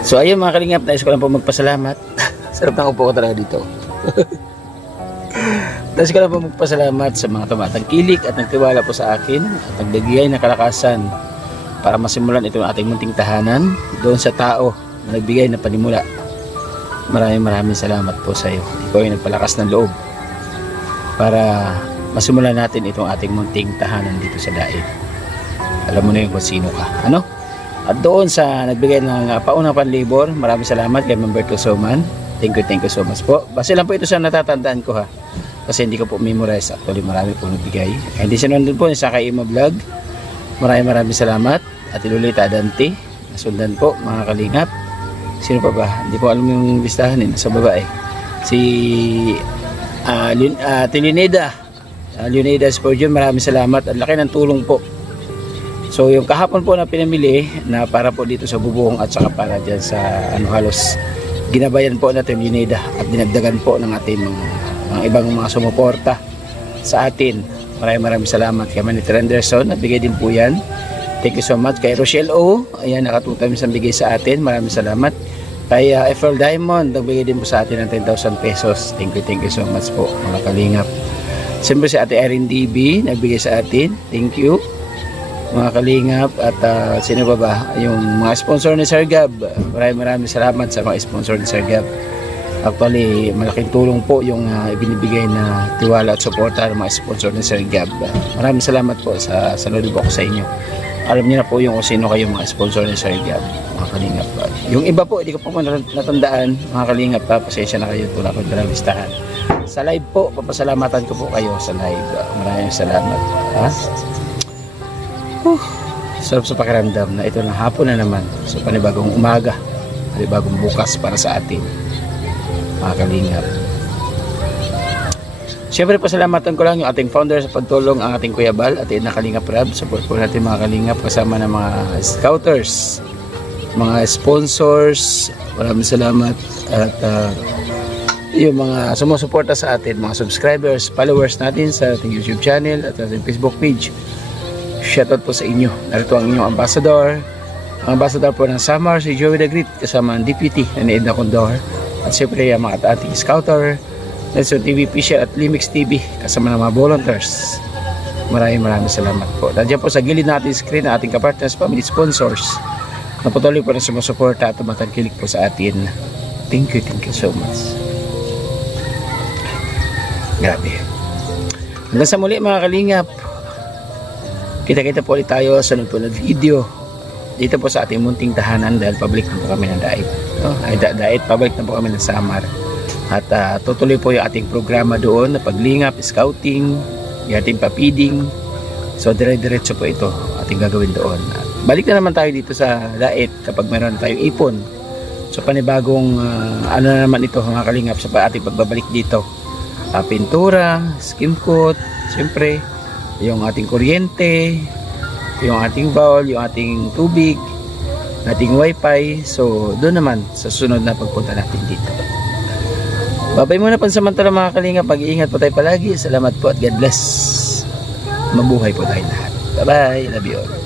So ayun mga kalingap, nais ko lang po magpasalamat. Sarap ng upo ko talaga dito. Nais ko lang po magpasalamat sa mga tumatangkilik at nagtiwala po sa akin at nagbigay ng kalakasan para masimulan itong ating munting tahanan doon sa tao na nagbigay ng panimula. Maraming salamat po sa iyo. Ikaw ay nagpalakas ng loob para masimulan natin itong ating munting tahanan dito sa Dait. Alam mo na yung kung sino ka. Ano? At doon sa nagbigay ng paunang panlibor, maraming salamat kay Member Tusoman. Thank you so much po. Base lang po ito sa natatandaan ko ha. Kasi hindi ko po memorize. Actually marami po nagbigay. Hindi siya nandun po sa kay Ima Vlog. Maraming salamat. At Lolita Dante. Nasundan po mga kalingap. Sino pa ba? Hindi ko alam yung listahan eh. Nasa baba eh. Si Leonida. Leonida Spurgeon. Maraming salamat. At laki ng tulong po. So yung kahapon po na pinamili na para po dito sa bubong at saka para dyan sa halos ginabayan po natin Leonida at dinagdagan po ng ating mga ibang mga sumuporta sa atin Maraming salamat kay Maniter Anderson, nagbigay din po yan. Thank you so much kay Rochelle O. Ayan, nakatutang isang bigay sa atin. Maraming salamat. Kay FL Diamond, nagbigay din po sa atin ng 10,000 pesos. Thank you so much po mga kalingap. Siyempre si Ate Erin DB, nagbigay sa atin. Thank you mga kalingap. At sino ba? Yung mga sponsor ni Sir Gab. Maraming salamat sa mga sponsor ni Sir Gab. Actually, malaking tulong po yung ibinibigay na tiwala at suporta ng mga sponsor ni Sir Gab. Maraming salamat po sa saludo po ko sa inyo. Alam niyo na po yung kung sino kayo mga sponsor ni Sir Gab, mga kalingap. Yung iba po, hindi ko po natandaan, mga kalingap, pasensya na kayo, tulad ko na listahan. Sa live po, papasalamatan ko po kayo sa live. Maraming salamat. Ha? Sarap sa pakiramdam na ito na hapon na naman. So panibagong umaga, panibagong bukas para sa atin, mga kalingap. Siyempre pasalamatan ko lang yung ating founder sa pagtulong, ang ating Kuya Bal at na Kalingap Rab. Support po natin mga kalingap kasama ng mga scouters, mga sponsors. Maraming salamat. At yung mga sumusuporta sa atin, mga subscribers, followers natin sa ating YouTube channel at ating Facebook page. Shoutout po sa inyo. Narito ang inyong ambassador. Ang ambassador po ng Samar, si Joey the Great, kasama ng deputy na Edna Condor. At siyempre ang mga ating scouter, Nelson TV Official at Limix TV, kasama ng mga volunteers. Maraming salamat po. Nandiyan po sa gilid natin screen ang ating kapartners, family sponsors na patuloy po na sumusuporta at tumatangkilik po sa atin. Thank you so much. Grabe. Hanggang sa muli mga kalingap. Kita-kita po ulit tayo sa nagpunod video dito po sa ating munting tahanan dahil pabalik na po kami ng Daet. Daet, pabalik na po kami ng Samar. At tutuloy po yung ating programa doon na paglingap, scouting, yung ating papiding. So dire-diretso po ito ating gagawin doon. At balik na naman tayo dito sa Daet kapag meron tayong ipon. So panibagong ano na naman ito mga kalingap sa ating pagbabalik dito. Pintura, skim coat, siyempre yung ating kuryente, yung ating bowl, yung ating tubig, ating wifi. So doon naman sa sunod na pagpunta natin dito. Babay muna pansamantala mga kalingap. Mag-iingat po tayo palagi. Salamat po at God bless. Mabuhay po tayo lahat. Bye bye. Love you all.